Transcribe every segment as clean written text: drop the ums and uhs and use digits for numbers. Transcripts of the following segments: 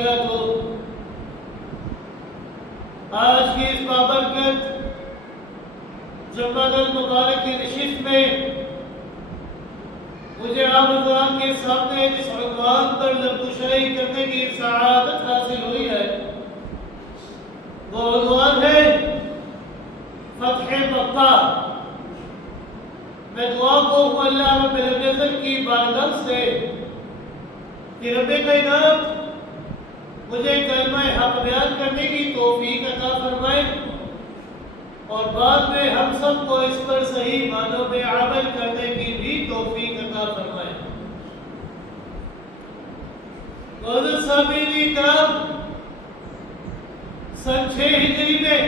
وبرکاتہ۔ آج کی اس بابرکت جمعہ المبارک کی نشست میں مجھے آپ حضرات کے سامنے جس عنوان پر لبوشائی کرنے کی سعادت حاصل ہوئی ہے وہ عنوان ہے فتح مکہ۔ میں دعا کو اللہ رب العزت کی بارگاہ سے کہ رب کائنات مجھے کلمہ حق بیان کرنے کی توفیق عطا فرمائے اور بعد میں ہم سب کو اس پر صحیح معنوں میں عمل کرنے کی بھی توفیق عطا فرمائے۔ معزز سامعین کرام، سن 6 ہجری میں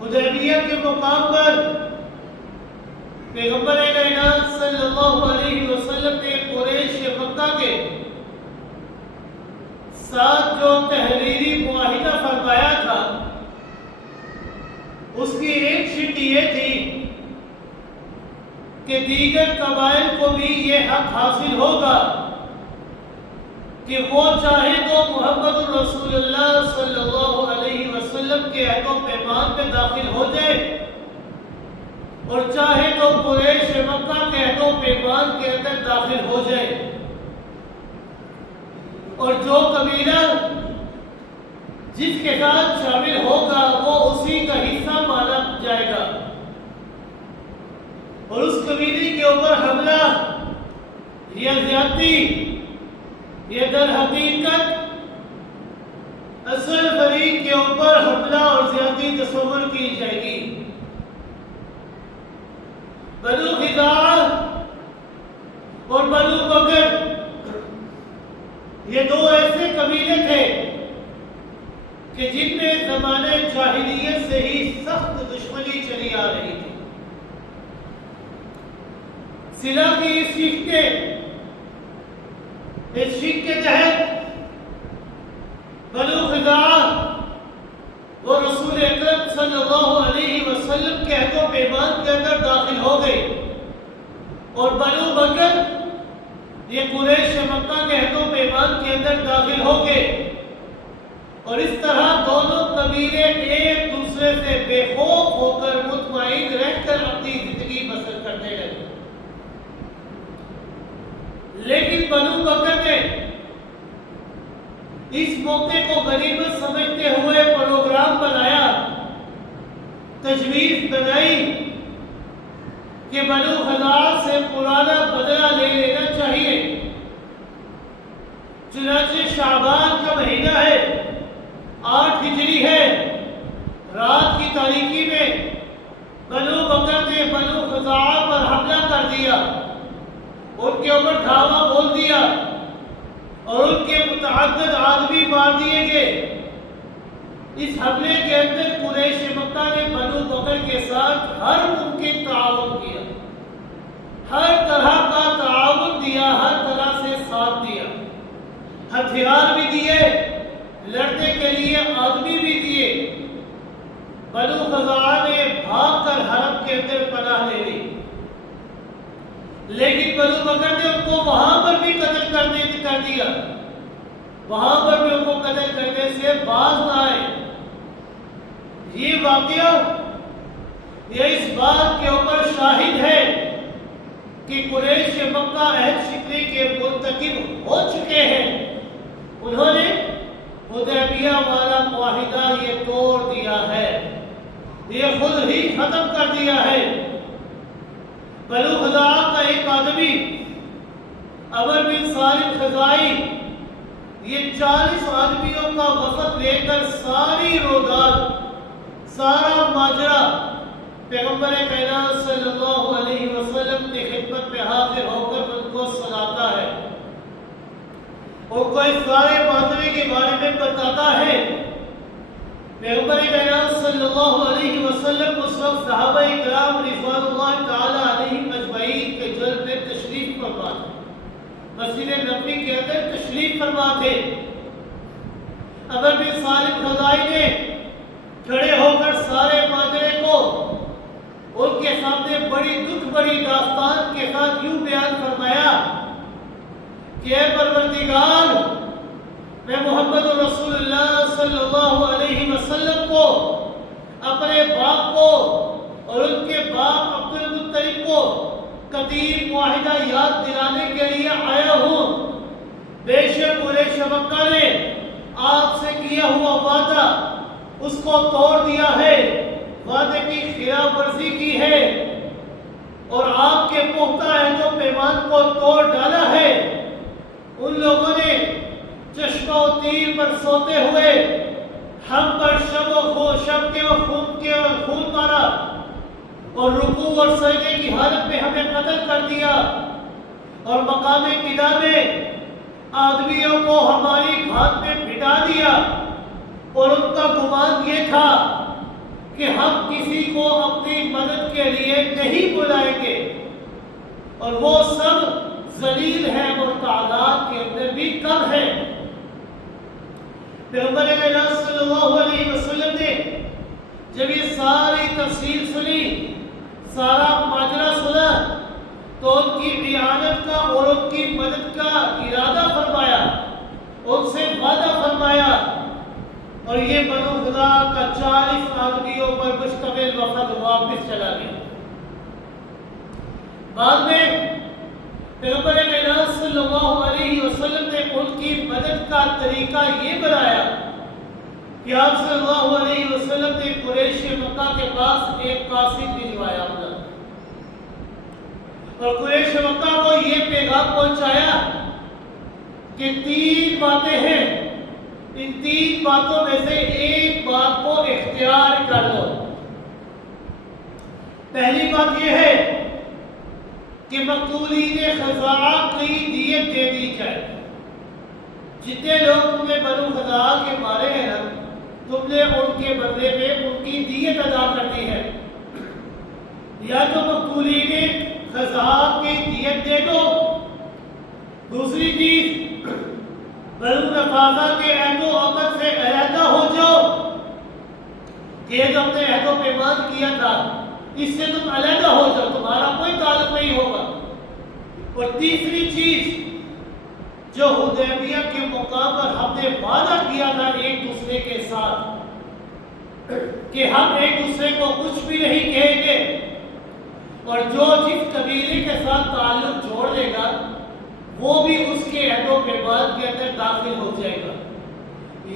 حدیبیہ کے مقام پر پیغمبر کائنات صلی اللہ علیہ وسلم نے قریش مکہ کے ساتھ جو تحریری معاہدہ فرمایا تھا اس کی ایک شرط یہ تھی کہ دیگر قبائل کو بھی یہ حق حاصل ہوگا کہ وہ چاہے تو محمد رسول اللہ صلی اللہ علیہ وسلم کے عہد و پیمان میں داخل ہو جائے اور چاہے تو قریش مکہ کے عہد و پیمان کے اندر داخل ہو جائے، اور جو قبیلہ جس کے ساتھ شامل ہوگا وہ اسی کا حصہ مانا جائے گا، اور اس قبیلے کے اوپر حملہ یا زیادتی یہ در حقیقت اصل فریق کے اوپر حملہ اور زیادتی تصور کی جائے گی۔ بنو خزاعہ اور بنو بکر یہ دو ایسے قبیلے تھے کہ جن میں زمانے جاہلیت سے ہی سخت دشمنی چلی آ رہی تھی۔ صلہ کی اس شک کے تحت بنو خزاعہ وہ رسول اکرم صلی اللہ علیہ وسلم کے عہد و پیمان کے اندر داخل ہو گئے، اور بنو بکر یہ قریش مکہ کے عہد و پیمان کے اندر داخل ہو گئے، اور اس طرح دونوں قبیلے ایک دوسرے سے بے خوف ہو کر مطمئن رہ کر اپنی زندگی بسر کرتے رہے۔ لیکن بنو بکر نے اس موقع کو غنیمت سمجھتے ہوئے پروگرام بنایا، تجویز بنائی کہ بنو خزاعہ سے پرانا بدلہ لے لینا چاہیے۔ چنانچہ شعبان کا مہینہ ہے، 8 ہجری ہے، رات کی تاریکی میں بنو بکر نے بنو خزاعہ پر حملہ کر دیا، ان کے اوپر دھاوا بول دیا اور ان کے متعدد آدمی مار دیے گئے۔ اس حملے کے اندر قریش مکہ نے بنو بکر کے ساتھ ہر ممکن تعاون کیا، ہر طرح کا تعاون دیا، ہر طرح سے ساتھ دیا، ہتھیار بھی دیے، لڑنے کے لیے آدمی بھی دیے۔ بنو خزاعہ نے بھاگ کر حرم کے اندر پناہ لے لی، لیکن بنو بکر نے ان کو وہاں پر بھی قتل کر دیا، وہاں پر بھی ان کو قتل کرنے سے باز نہ آئے۔ یہ واقعہ یہ اس بات کے اوپر شاہد ہے کہ قریش مکہ عہد شکنی کے مرتکب ہو چکے ہیں، انہوں نے حدیبیہ والا معاہدہ یہ توڑ دیا ہے، یہ خود ہی ختم کر دیا ہے۔ بنو خزاعہ کا ایک آدمی عمر بن سالم خزاعی یہ 40 آدمیوں کا وفد لے کر ساری روداد، سارا ماجرا پیغمبر کائنات صلی اللہ علیہ وسلم کی خدمت میں حاضر ہو کر ان کو سناتا ہے، ان کو اس سارے ماجرے کے بارے میں بتاتا ہے۔ پیغمبر کائنات صلی اللہ علیہ وسلم اس وقت صحابہ کرام رضوان اللہ تعالی علیہم اجمعین کے جلد میں تشریف فرما تھے، مسجد نبوی کے اندر تشریف فرما تھے۔ عمر بن سالم خزاعی نے کھڑے ہو کر سارے ماجرے کو ان کے سامنے بڑی دکھ بڑی داستان کے ساتھ یوں بیان فرمایا کہ اے پروردگار، میں صلی اللہ علیہ وسلم کو، اپنے باپ کو اور ان کے باپ عبد المطلب کو قدیم معاہدہ یاد دلانے کے لیے آیا ہوں۔ بے شک قریش مکہ نے آپ سے کیا ہوا وعدہ اس کو توڑ دیا ہے، وعدے کی خلاف ورزی کی ہے اور آپ کے پختہ عہد و پیمان کو توڑ ڈالا ہے۔ ان لوگوں نے چشمہ و تیر پر سوتے ہوئے ہم پر شب کے خون مارا اور رکوع اور سجدے کی حالت میں ہمیں قتل کر دیا، اور مقام قدا میں آدمیوں کو ہماری گھات میں بٹھا دیا، اور ان کا گمان یہ تھا کہ ہم کسی کو اپنی مدد کے لیے نہیں بلائیں گے، اور وہ سب ذلیل ہیں اور تعداد کے اندر بھی کم ہیں۔ پیغمبر اعظم صلی اللہ علیہ وسلم نے جب یہ ساری تفصیل سنی، سارا ماجرا سنا، تو ان کی اعانت کا اور ان کی مدد کا ارادہ فرمایا، ان سے وعدہ فرمایا، اور یہ بنو خزاع کا 40 آدمیوں پر مشتمل وفد واپس چلا گیا۔ بعد میں پیغمبر اعظم صلی اللہ علیہ وسلم نے ان کی مدد کا طریقہ یہ بنایا کہ آپ صلی اللہ علیہ وسلم نے قریش مکہ کے پاس ایک قاصد بھجوایا اپنا، اور قریش مکہ کو یہ پیغام پہنچایا کہ 3 باتیں ہیں، ان 3 باتوں میں سے ایک بات کو اختیار کر لو۔ پہلی بات یہ ہے کہ مقتولین خزاعہ کی دیت دے دی جائے۔ جتنے لوگ تم نے بنو خزاعہ کے مارے ہیں نا، تم نے ان کے بدلے میں ان کی دیت ادا کرنی ہے، یا تو مقتولین خزاعہ کی دیت دے دو۔ دوسری چیز، بنو نفاذہ کے عہد و عقد سے علیحدہ ہو جاؤ، کہ جو ہم نے عہد و پیمان کیا تھا اس سے تم علیحدہ ہو جاؤ، تمہارا کوئی تعلق نہیں ہوگا۔ اور تیسری چیز، جو حدیبیہ کے مقام پر ہم نے وعدہ کیا تھا ایک دوسرے کے ساتھ کہ ہم ایک دوسرے کو کچھ بھی نہیں کہیں گے، اور جو جس قبیلے کے ساتھ تعلق جوڑ لے گا وہ بھی اس کے عہد و پیمان کے اندر داخل ہو جائے گا۔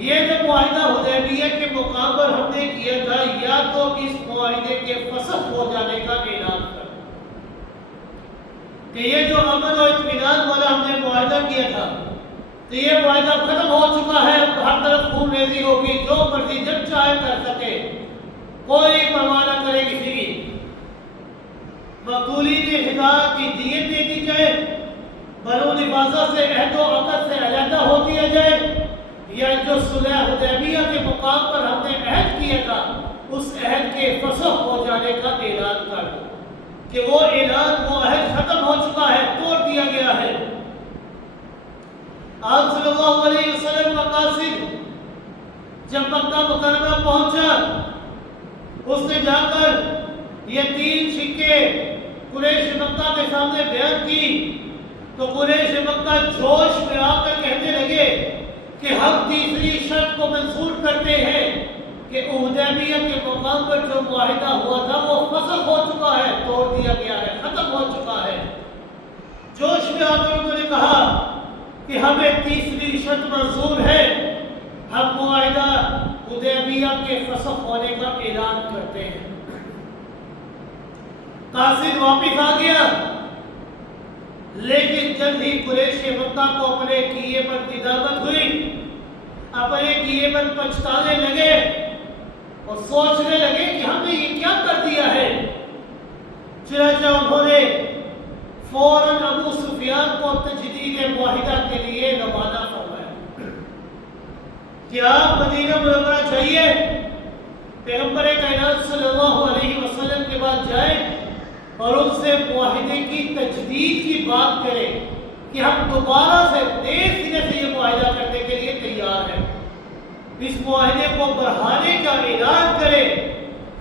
یہ جو معاہدہ حدیبیہ کے مقام پر ہم نے کیا تھا، یا تو اس معاہدے کے فسخ ہو جانے کا اعلان کر کہ یہ جو امن و اطمینان والا ہم نے معاہدہ کیا تھا، تو یہ معاہدہ ختم ہو چکا ہے، ہر طرف خون ریزی ہوگی، جو مرضی جب چاہے کر سکے، کوئی پرواہ نہ کرے کسی کی۔ مقتولین خزاعہ کی دیت دے دی جائے، بنو نفاذہ سے عہد و عقد سے علیحدہ ہو دیا جائے، یا جو صلح حدیبیہ کے مقام پر ہم نے عہد کیا تھا اس عہد کے فسخ ہو جانے کا اعلان کر دو، کہ وہ اعلان، وہ عہد ختم ہو چکا ہے، توڑ دیا گیا ہے۔ آپ صلی اللہ علیہ وسلم کا قاصد جب مکہ مکرمہ پہنچا، اس نے جا کر یہ 3 سکے قریش مکہ کے سامنے بیان کی، تو قریش مکہ جوش میں آ کر کہنے لگے کہ ہم تیسری شرط کو منظور کرتے ہیں کہ حدیبیہ کے مقام پر جو معاہدہ ہوا تھا وہ فسخ ہو چکا ہے، توڑ دیا گیا ہے، ختم ہو چکا ہے۔ جوش میں آ کر انہوں نے کہا کہ ہمیں تیسری شرط منظور ہے، ہم معاہدہ حدیبیہ کے فسخ ہونے کا اعلان کرتے ہیں۔ قاصد واپس آ گیا، لیکن جلد ہی قریش مکہ کو اپنے کیے پر ندامت ہوئی، اپنے کیے پر پچھتانے لگے اور سوچنے لگے کہ ہم نے یہ کیا کر دیا ہے۔ چنانچہ انہوں نے فوراً ابو سفیان کو تجدید معاہدہ کے لیے روانہ فرمایا کہ آپ مدینہ منورہ جائیے، پیغمبر کائنات صلی اللہ علیہ وسلم کے بعد جائیں اور ان سے معاہدے کی تجدید کی بات کریں کہ ہم دوبارہ سے نئے سرے سے یہ معاہدہ کرنے کے لیے تیار ہیں، اس معاہدے کو بڑھانے کا اعلان کریں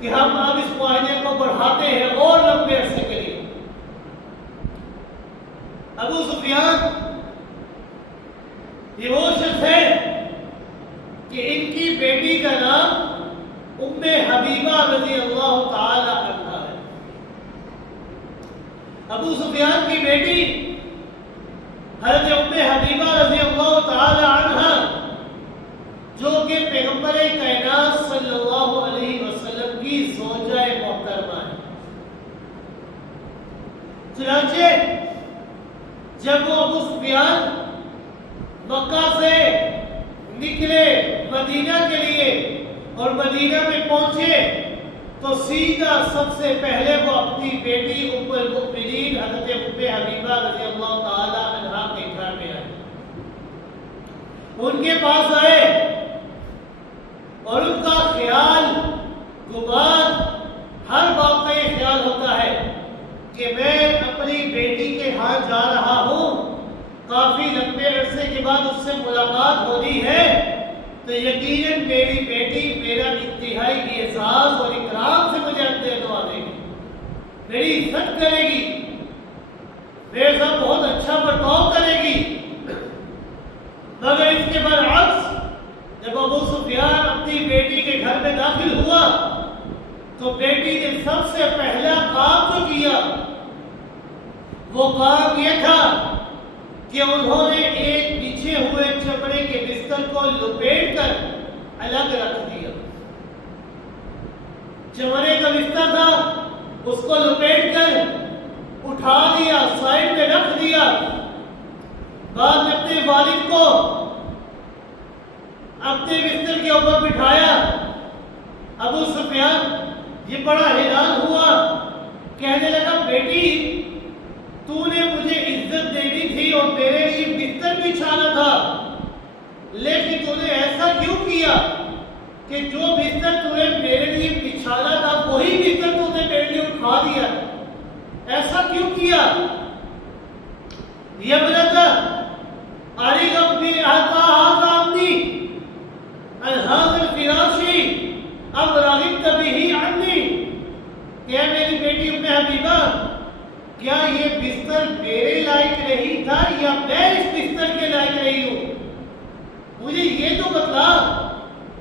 کہ ہم اب اس معاہدے کو بڑھاتے ہیں اور لمبے عرصے کے لیے۔ ابو سفیان یہ وہ شخص ہے کہ ان کی بیٹی کا نام ام حبیبہ رضی اللہ تعالی عنہا ہے۔ ابو سفیان کی بیٹی حضرت ام حبیبہ رضی اللہ تعالی عنہا جو کہ پیغمبر کائنات صلی اللہ علیہ وسلم کی زوجہ محترمہ ہے۔ چنانچہ جب وہ ابو سفیان مکہ سے نکلے مدینہ کے لیے اور مدینہ میں پہنچے تو سیدھا سب سے پہلے وہ اپنی بیٹی ام المؤمنین حضرت ام حبیبہ رضی اللہ تعالی عنہا کے گھر میں آئے، ان کے پاس آئے اور ان کا خیال گمان ہر باپ کا یہ خیال ہوتا ہے کہ میں اپنی بیٹی کے ہاں جا رہا ہوں، کافی لمبے عرصے کے بعد اس سے ملاقات ہونی ہے تو یقیناً میری بیٹی میرا انتہائی اعزاز اور اکرام سے مجھے دعا دے گی، میری عزت کرے گی، میرے ساتھ بہت اچھا برتاؤ کرے گی۔ مگر اس کے برعکس جب ابو سفیان اپنی بیٹی کے گھر میں داخل ہوا تو بیٹی نے سب سے پہلا کام جو کیا وہ کام یہ تھا کہ انہوں نے ایک بچھے ہوئے چمڑے کے بستر کو لپیٹ کر الگ رکھ دیا۔ چمڑے کا بستر تھا، اس کو لپیٹ کر اٹھا دیا، سائڈ میں رکھ دیا۔ بعد میں اپنے والد کو اپنے بستر کے اوپر بٹھایا۔ ابو سفیان یہ بڑا حیران ہوا، کہنے لگا بیٹی تو نے مجھے عزت دینی تھی اور میرے لیے بستر بچھانا تھا، لیکن تو نے ایسا کیوں کیا کہ جو بستر تو نے میرے لیے بچھانا تھا وہی بستر تو نے میرے لیے اٹھا دیا؟ ایسا کیوں کیا؟ یہ بناتا ارغب بھی آتا آزامنی الحاظ الفراشی اب راغب تبھی عنی، کیا میری بیٹی ام حبیبہ کیا یہ بستر میرے لائق نہیں تھا یا میں اس بستر کے لائق نہیں ہوں؟ مجھے یہ تو بتلا،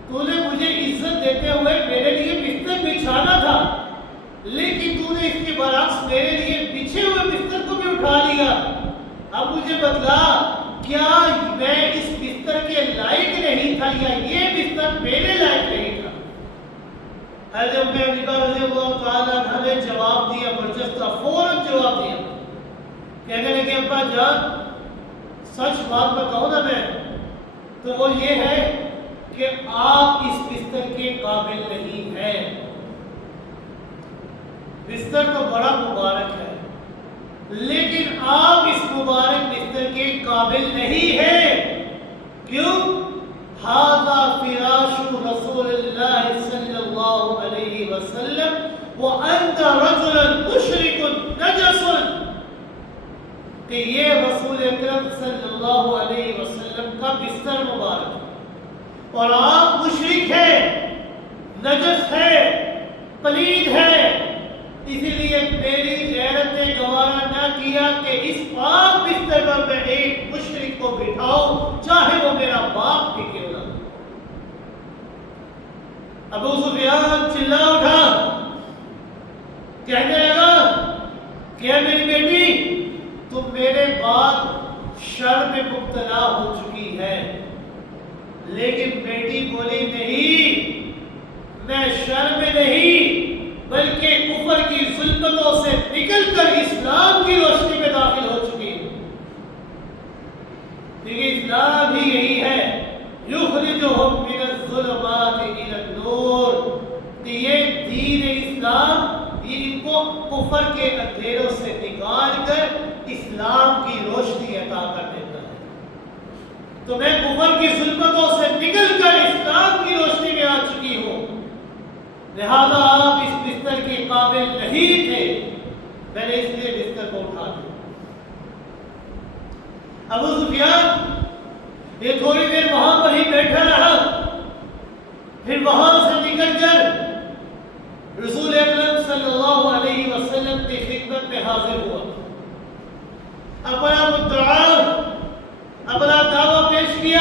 تو نے مجھے عزت دیتے ہوئے میرے لیے بستر بچھانا تھا لیکن تو نے اس کے برعکس میرے لیے بچھے ہوئے بستر کو بھی اٹھا لیا۔ اب مجھے بتلا کیا میں اس بستر کے لائق نہیں تھا یا یہ بستر میرے لائق نہیں تھا؟ حضرت ام حبیبہ رضی اللہ تعالیٰ عنہ نے جواب دیا، برجستہ فوراً جواب دیا، کہنے لگے ابا جان سچ بات بتاؤ نا میں تو وہ یہ ہے کہ آپ اس بستر کے قابل نہیں ہیں۔ بستر تو بڑا مبارک ہے لیکن آپ اس مبارک بستر کے قابل نہیں ہیں۔ کیوں؟ ھذا فراش رسول اللہ صلی اللہ علیہ وسلم وانت رجل مشرک نجس، کہ یہ رسول اکرم صلی اللہ علیہ وسلم کا بستر مبارک ہے اور آپ مشرک ہیں، نجس ہے، پلید ہے، اسی لیے میری غیرت نے گوارا نہ کیا کہ اس پاک بستر پر میں ایک مشرک کو بٹھاؤں چاہے وہ میرا باپ بھی کیوں نہ۔ ابو سفیان چلا اٹھا، کہنے لگا کہ میری بیٹی تم میرے بعد شر میں مبتلا ہو چکی ہے، لیکن بیٹی بولی نہیں، میں شر میں نہیں بلکہ کفر کی ظلمتوں سے نکل کر اسلام کی روشنی میں داخل ہو چکی ہوں، کیونکہ اسلام ہی یہی ہے یخرجہم من الظلمات الی النور، کہ یہ دین اسلام یہ ان کو کفر کے اندھیروں سے نکال کر اسلام کی روشنی عطا کر دیتا ہے۔ تو میں کفر کی ظلمتوں سے نکل کر اسلام کی روشنی میں آ چکی ہوں، لہذا آپ اس بستر کے قابل نہیں تھے، میں نے اس لیے بستر کو اٹھا دیا۔ ابو سفیان یہ تھوڑی دیر وہاں پر ہی بیٹھا رہا، پھر وہاں سے نکل کر رسول اکرم صلی اللہ علیہ وسلم کی خدمت میں حاضر ہوا، اپنا مدعا اپنا دعویٰ پیش کیا۔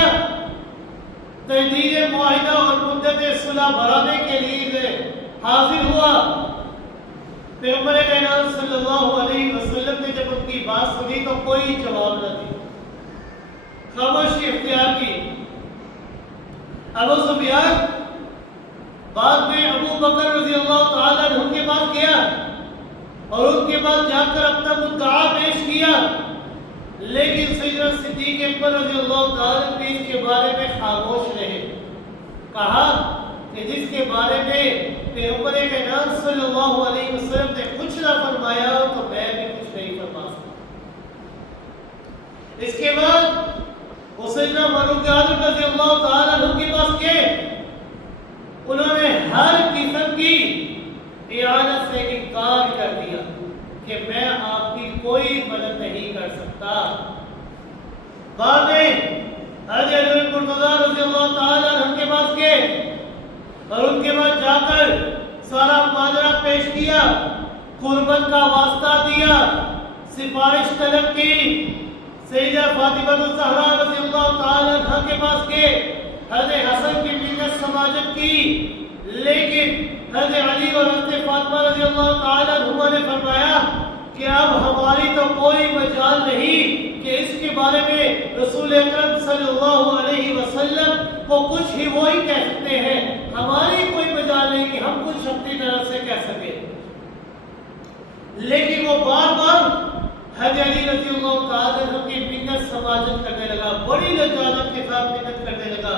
تجدید معاہدہ اور مدت صلح بڑھانے کے لیے حاضر ہوا۔ پیغمبر کائنات صلی اللہ علیہ وسلم نے جب ان کی بات سنی تو کوئی جواب نہ دیا، خاموشی اختیار کی۔ ابو سفیان بعد میں ابو بکر رضی اللہ تعالیٰ عنہ کے پاس گیا اور ان کے پاس جا کر اپنا مدعا پیش کیا، لیکن سیدنا صدیق اکبر رضی اللہ تعالیٰ عنہ اس کے بارے میں خاموش رہے۔ کہا کہ جس کے بارے میں پیغمبر کائنات صلی اللہ علیہ وسلم نے کچھ نہ فرمایا تو میں بھی کچھ نہیں فرما سکتا۔ اس کے بعد سیدنا فاروق اعظم رضی اللہ تعالیٰ عنہ کے پاس گئے، انہوں نے ہر قسم کی اعانت سے انکار کر دیا کہ میں آپ کی کوئی مدد نہیں کر سکتا۔ بعد میں حضرت علی المرتضیٰ رضی اللہ تعالیٰ عنہ کے پاس گئے اور ان کے بعد جا کر سارا ماجرا پیش کیا، قربت کا واسطہ دیا، سفارش طلب کی۔ سیدہ فاطمہ الزہرا رضی اللہ تعالیٰ عنہ کے پاس گئے، حضرت حسن کی منت سماجت کی، لیکن حضرت علی اور حضرت فاطمہ رضی اللہ تعالیٰ عنہ نے فرمایا کہ اب ہماری تو کوئی مجال نہیں کہ اس کے بارے میں رسول اکرم صلی اللہ علیہ وسلم کو کچھ ہی وہی کہہ سکتے ہیں، ہماری کوئی مجال نہیں کہ ہم کچھ اپنی طرف سے کہہ سکیں۔ لیکن وہ بار بار حضرت علی رضی اللہ تعالیٰ عنہ کی منت سماجت کرنے لگا، بڑی لجاجت کے ساتھ منت کرنے لگا۔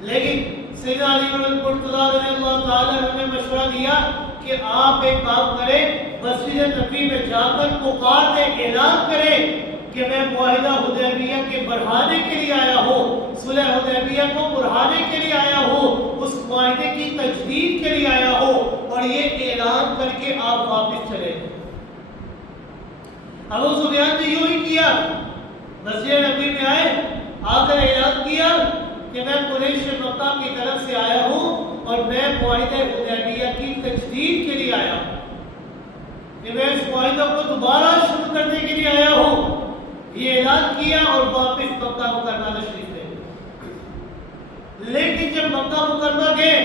لیکن سیدنا علی المرتضیٰ رضی اللہ تعالیٰ عنہ نے مشورہ دیا کہ آپ ایک کام کریں، مسجد نبی میں جا کر پکار دیں، اعلان کریں کہ میں معاہدہ حدیبیہ کے بڑھانے کے لیے آیا ہوں، صلح حدیبیہ کو بڑھانے کے لیے آیا ہوں، اس معاہدے کی تجدید کے لیے آیا ہوں، اور یہ اعلان کر کے آپ واپس چلے۔ ابو سفیان نے یوں ہی کیا، مسجد نبی میں آئے، آ کر اعلان کیا کہ میں قریش مکہ کی طرف سے آیا ہوں اور میں معاہدہ حدیبیہ کی تجدید کے لیے آیا ہوں، کہ میں اس معاہدہ کو دوبارہ شروع کرنے کے لیے آیا ہوں۔ یہ اعلان کیا اور واپس مکہ مکرمہ تشریف لے۔ لیکن جب مکہ مکرمہ گئے،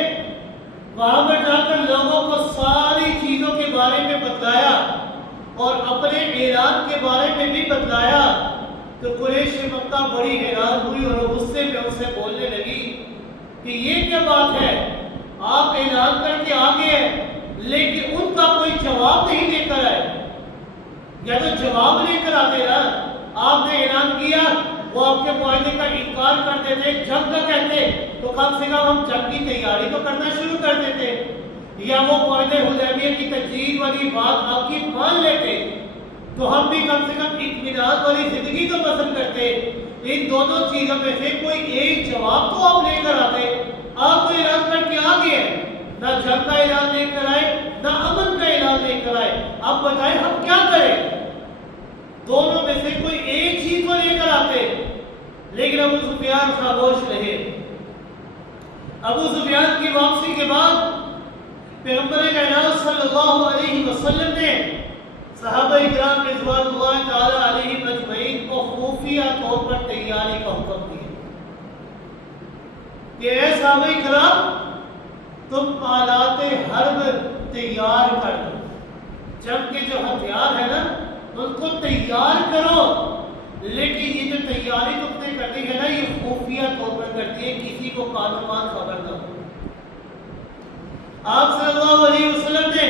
وہاں پر جا کر لوگوں کو ساری چیزوں کے بارے میں بتلایا اور اپنے اعلان کے بارے میں بھی بتلایا، تو قریش مکہ بڑی حیران ہوئی اور غصے میں ان سے بولنے لگی کہ یہ کیا بات ہے، آپ اعلان کر کے آگے ہیں لیکن ان کا کوئی جواب نہیں لے کر آئے، یا تو جواب لے کر آتے نا، آپ نے اعلان کیا، وہ آپ کے معاہدے کا انکار کرتے تھے، جنگ کا کہتے تو کم سے کم ہم جنگ کی تیاری تو کرنا شروع کر دیتے، یا وہ معاہدے حدیبیہ کی تجدید والی بات آپ کی مان لیتے تو ہم بھی کم سے کم اطمینان والی زندگی تو پسند کرتے۔ ان دونوں چیزوں میں سے کوئی ایک جواب تو آپ لے کر آتے، آپ تو اعلان کر کے آگے ہیں، نہ جنگ کا اعلان لے کر آئے نہ امن کا اعلان لے کر آئے، اب بتائیں ہم کیا کریں؟ دونوں میں سے کوئی ایک چیز کو لے کر آتے، لیکن ابو سفیان خاموش رہے۔ ابو سفیان کی واپسی کے بعد پیغمبر کائنات صلی اللہ علیہ وسلم نے صحابہ اکرام رضوان اللہ تعالی علیہم اجمعین کو خفیہ طور پر تیاری کا حکم دیا کہ اے صحابہ اکرام، تم آلات حرب تیار کر لو، جنگ کے جو ہتھیار ہیں نا ان کو تیار کرو، لیکن یہ جو تیاری تم نے کرنی ہے نا یہ خفیہ طور پر کرتی ہے، کسی کو کانوان خبر نہ ہو۔ آپ صلی اللہ علیہ وسلم نے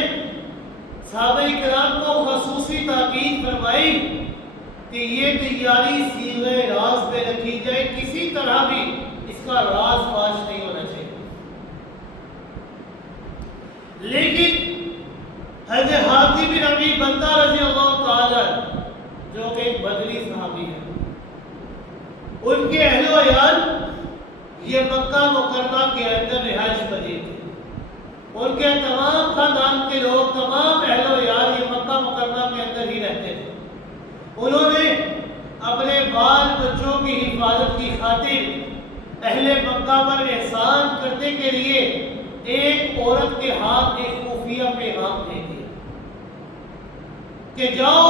صحابہ کرام کو خصوصی تاکید فرمائی کہ یہ تیاری سیغہ راز پہ رکھی جائے، کسی طرح بھی اس کا راز فاش نہیں ہونا چاہیے۔ لیکن حضرت حاتم بن ابی بلتہ رضی اللہ تعالی جو کہ ایک بدری صحابی ہے، ان کے اہل و عیال یہ مکہ مکرمہ کے اندر رہائش پذیر تھے، ان کے تمام خاندان کے لوگ، تمام اہل و عیال یہ مکہ مکرمہ کے اندر ہی رہتے تھے۔ انہوں نے اپنے بال بچوں کی حفاظت کی خاطر اہل مکہ پر احسان کرنے کے لیے ایک عورت کے ہاتھ ایک خفیہ پیغام دے دیا کہ جاؤ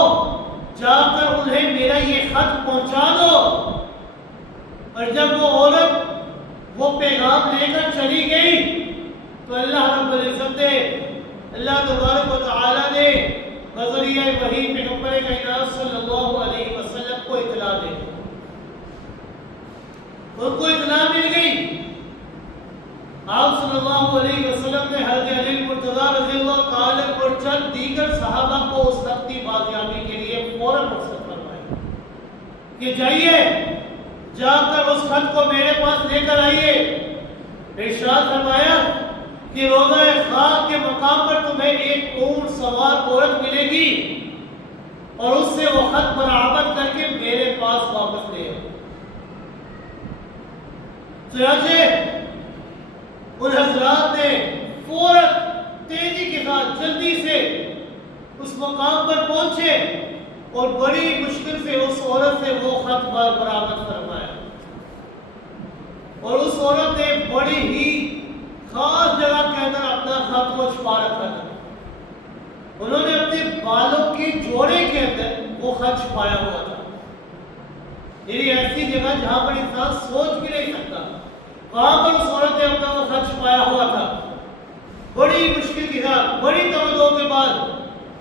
جا کر انہیں میرا یہ خط پہنچا دو، اور جب وہ عورت وہ پیغام لے کر چلی گئی تو اللہ رب العزت نے، اللہ تبارک و تعالیٰ نے بذریعہ وحی پیغمبر کائنات صلی اللہ علیہ وسلم کو اطلاع دے دی۔ ان کو اطلاع مل گئی۔ آپ صلی اللہ علیہ وسلم نے حضرت علی المرتضیٰ رضی اللہ تعالیٰ اور چند دیگر صحابہ کو اس وقت کی بازیابی کے لیے فوراً رخصت فرمایا کہ جائیے، جا کر اس خط کو میرے پاس لے کر آئیے۔ ارشاد فرمایا کہ روضہ خاک کے مقام پر تمہیں ایک اونٹ سوار عورت ملے گی اور اس سے وہ خط برآمد کر کے میرے پاس واپس لے آؤ۔ چنانچہ ان حضرات نے فوراً تیزی کے ساتھ جلدی سے اس مقام پر پہنچے اور بڑی مشکل سے اس عورت سے وہ خط برآمد فرمایا، اور اس عورت نے بڑی ہی خاص جگہ کے اندر اپنا خط کو چھپا رکھا تھا۔ انہوں نے اپنے بالوں کے جوڑے کے اندر وہ خط چھپایا ہوا تھا، یعنی ایسی جگہ جہاں پر انسان سوچ بھی نہیں سکتا، وہاں پر اس عورت نے اپنا وہ خط چھپایا ہوا تھا۔ بڑی مشکل کے ساتھ، بڑی توجہ کے بعد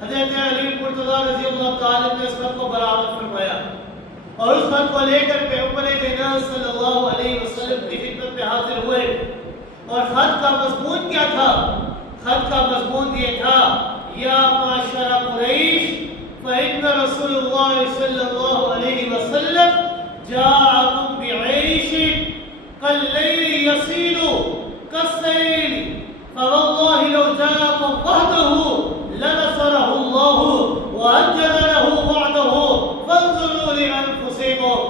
حضرت علی المرتضیٰ رضی اللہ تعالیٰ نے اس خط کو برآمد فرمایا اور اس خط کو لے کر پیغمبر کائنات صلی اللہ علیہ وسلم کی خدمت میں حاضر ہوئے۔ اور خط کا مضمون کیا تھا؟ خط کا مضمون یہ تھا، یا معاشر قریش فإن رسول اللہ صلی اللہ علیہ وسلم جاءکم بعیش کاللیل یسیل کالسیل فواللہ لو جاءکم وحدہ لنصرہ اللہ وانجز له وعدہ فانظروا لانفسکم۔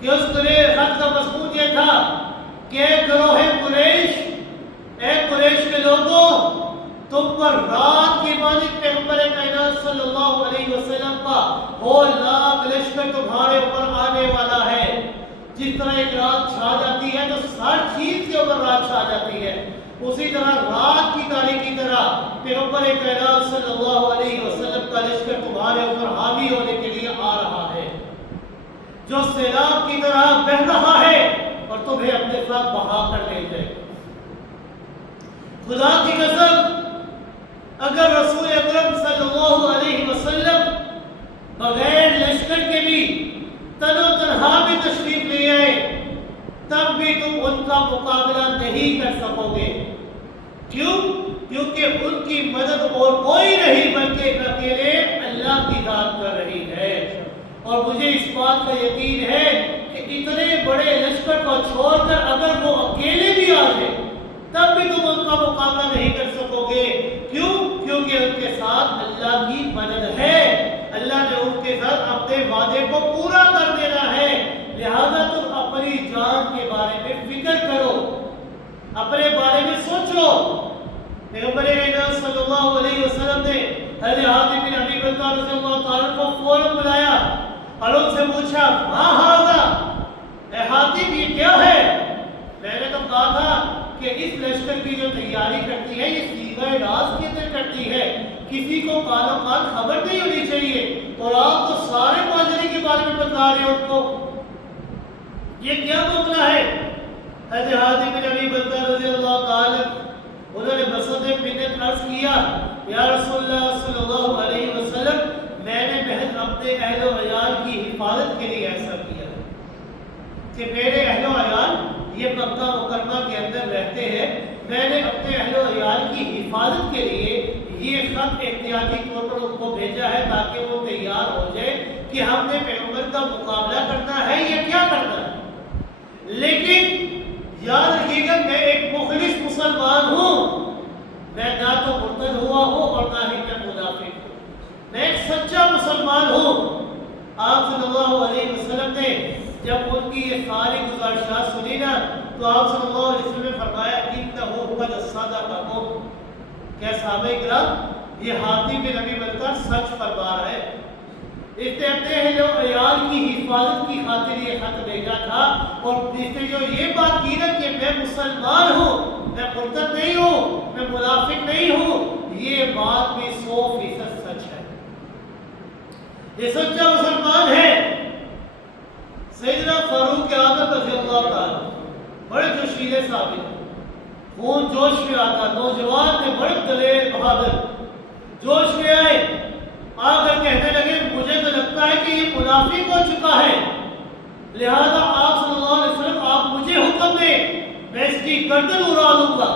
کہ اس خط کا مضمون یہ تھا کہ گروہ قریش، اے قریش کے لوگوں، تم پر رات کی مانند پیغمبر کائنات صلی اللہ علیہ وسلم کا ہولناک لشکر تمہارے اوپر آنے والا ہے۔ جس طرح ایک رات چھا جاتی ہے تو ہر چیز کے اوپر رات چھا جاتی ہے، اسی طرح رات کی تاریکی طرح پیغمبر کائنات صلی اللہ علیہ وسلم کا لشکر تمہارے اوپر حاوی ہونے کے لیے آ رہا ہے، جو سیلاب کی طرح بہہ رہا ہے اور تمہیں اپنے ساتھ بہا کر لے جائے۔ خدا کی قسم، اگر رسول اکرم صلی اللہ علیہ وسلم بغیر لشکر کے بھی تن و تنہا بھی تشریف لے آئے تب بھی تم ان کا مقابلہ نہیں کر سکو گے۔ کیوں؟ کیونکہ ان کی مدد اور کوئی نہیں بلکہ اکیلے اللہ کی ذات کر رہی ہے۔ اور مجھے اس بات کا یقین ہے کہ اتنے بڑے لشکر کو چھوڑ کر اگر وہ اکیلے بھی آ جائے تب بھی تم ان کا مقابلہ نہیں کر سکو گے۔ کیوں؟ کیونکہ ان کے ساتھ اللہ کی مدد ہے، اللہ نے ان کے ساتھ اپنے وعدے کو پورا کر دینا ہے۔ لہذا تم اپنی جان کے بارے میں فکر کرو، اپنے بارے میں سوچو۔ پیغمبر کائنات صلی اللہ علیہ وسلم نے حضرت حاتم بن ابی بلتع رضی اللہ تعالیٰ کو فوراً بلایا اور ان سے پوچھا، ما ھذا، اے حاتم یہ کیا ہے؟ میں نے تو کہا تھا کہ اس لشکر کی جو تیاری کرتی ہے یہ سیغہ راز کے اندر کرتی ہے، کسی کو کالو کال خبر نہیں ہونی چاہیے، اور آپ تو سارے ماجرے کے بارے میں بتا رہے ہو ان کو، یہ کیا معاملہ ہے؟ حضرت حاتم بن ابی بلتع رضی اللہ تعالیٰ انہوں نے بسط منت عرض کیا، یا رسول اللہ صلی اللہ علیہ وسلم، میں نے محض اپنے اہل و عیال کی حفاظت کے لیے ایسا کیا کہ میرے اہل و عیال یہ مکہ مکرمہ کے اندر رہتے ہیں، میں نے اپنے اہل و عیال کی حفاظت کے لیے یہ خط احتیاطی طور پر ان کو بھیجا ہے تاکہ وہ تیار ہو جائے کہ ہم نے پیغمبر کا مقابلہ کرنا ہے یا کیا کرنا ہے۔ لیکن یاد رکھیے گا، میں ایک مخلص مسلمان ہوں، میں نہ تو مرتد ہوا ہوں اور نہ ہی میں منافق ہوں، میں ایک سچا مسلمان ہوں۔ آپ صلی اللہ علیہ وسلم نے جب ان کی یہ ساری گزارشات سنی نا تو آپ صلی اللہ علیہ وسلم نے فرمایا، انہ قد صدقکم، کیا صحابہ کرام یہ حاتم بن ابی بلتع سچ فرما رہا ہے، اس نے اپنے اہل و عیال کی حفاظت کی خاطر یہ خط بھیجا تھا، اور اس نے جو یہ بات کی نا کہ میں مسلمان ہوں، میں مرتد نہیں ہوں، میں منافق نہیں ہوں، یہ بات بھی 100% سچ ہے، یہ سچا مسلمان ہے۔ سیدنا فاروق اعظم رضی اللہ تعالیٰ تفصیلیں ثابت ہیں. خون جوش میں آتا, نوجوان نے بڑے دلیر بہادر جوش میں آئے, آ کر کہنے لگے مجھے تو لگتا ہے کہ یہ منافق ہو چکا ہے, لہذا آپ صلی اللہ علیہ وسلم آپ مجھے حکم دیں, میں اس کی گردن اڑا دوں گا,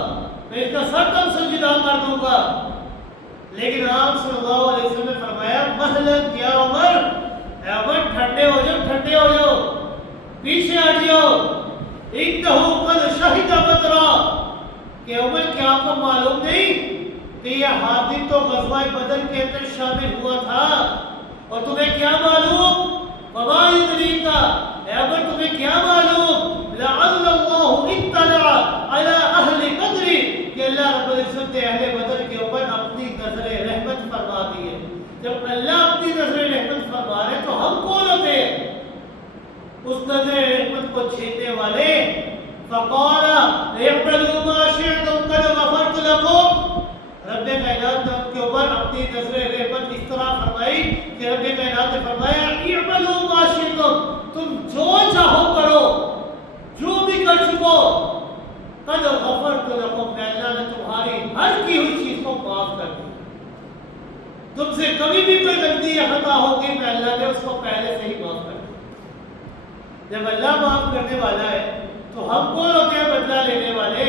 میں اس کا سر تم سنجیدہ کر دوں گا. لیکن آپ صلی اللہ علیہ وسلم نے فرمایا مہلت یا عمر, اے عمر ٹھنڈے ہو جاؤ, ٹھنڈے ہو جاؤ, پیچھے ہٹ جاؤ. انہو قد شہد بدرا, کہ عمر کیا آپ کو معلوم نہیں کہ یہ حادث تو غزوہ بدر کے اندر شامل ہوا تھا, اور تمہیں کیا معلوم وما یدریک, اے عمر تمہیں کیا معلوم لعل اللہ اطلع علی اہل بدر, کہ اللہ رب العزت نے اہل بدر کے اوپر اپنی نظر رحمت فرما دی ہے. جب اللہ اپنی نظر رحمت فرما رہے تو ہم کون ہوتے ہیں اس نظر رحمت کو چھیننے والے؟ فقال اعملوا ما شئتم قد غفرت لكم, رب کائنات نے ان کے اوپر اپنی نظر رحمت اس طرح فرمائی کہ رب کائنات نے فرمایا اعملوا ما شئتم, تم جو چاہو کرو, جو بھی کر چکو, قد غفرت لكم, میں اللہ نے تمہاری ہر کی ہوئی چیز کو معاف کر دیا. تم سے کبھی بھی کوئی غلطی یا خطا ہوگی میں اللہ نے اس کو پہلے سے ہی معاف کر دیا. جب اللہ معاف کرنے والا ہے تو ہم کون ہوتے ہیں بدلہ لینے والے؟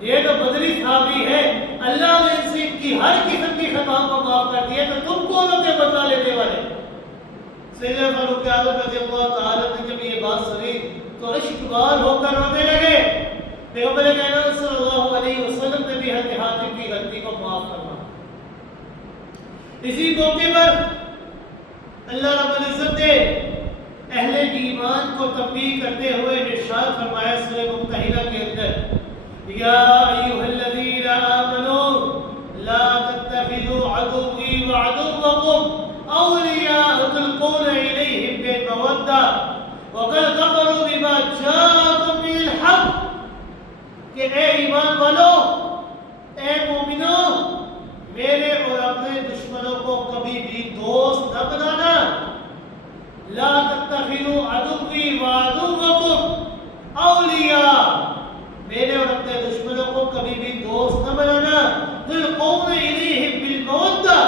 یہ تو بدری صحابی ہے, اللہ نے ان سے کی ہر قسم کی خطاؤں کو معاف کر دیا, تو تم کون ہوتے ہیں بدلہ لینے والے؟ سیدنا فاروق اعظم رضی اللہ تعالیٰ نے جب یہ بات سنی تو اشکبار ہو کر رونے لگے. پیغمبر کائنات صلی اللہ علیہ وسلم نے بھی حضرت حاتم کی غلطی کو معاف فرمایا. اسی موقع پر اللہ رب العزت نے اہل ایمان کو تنبیہ کرتے ہوئے ارشاد فرمایا سورہ ممتحنہ کے اندر یا ایھا الذین آمنوا لا تتخذوا عدوی وعدوکم اولیاء تلقون الیہم بالمودہ وقد کفروا بما جاءکم من الحق, کہ اے ایمان والو, اے مومنوں, میرے اور اپنے دشمنوں کو کبھی بھی دوست نہ بنانا. لا تتخذوا عدوی وعدوکم اولیاء, میرے اور اپنے دشمنوں کو کبھی بھی دوست نہ بنانا. تلقون الیہم بالمودہ,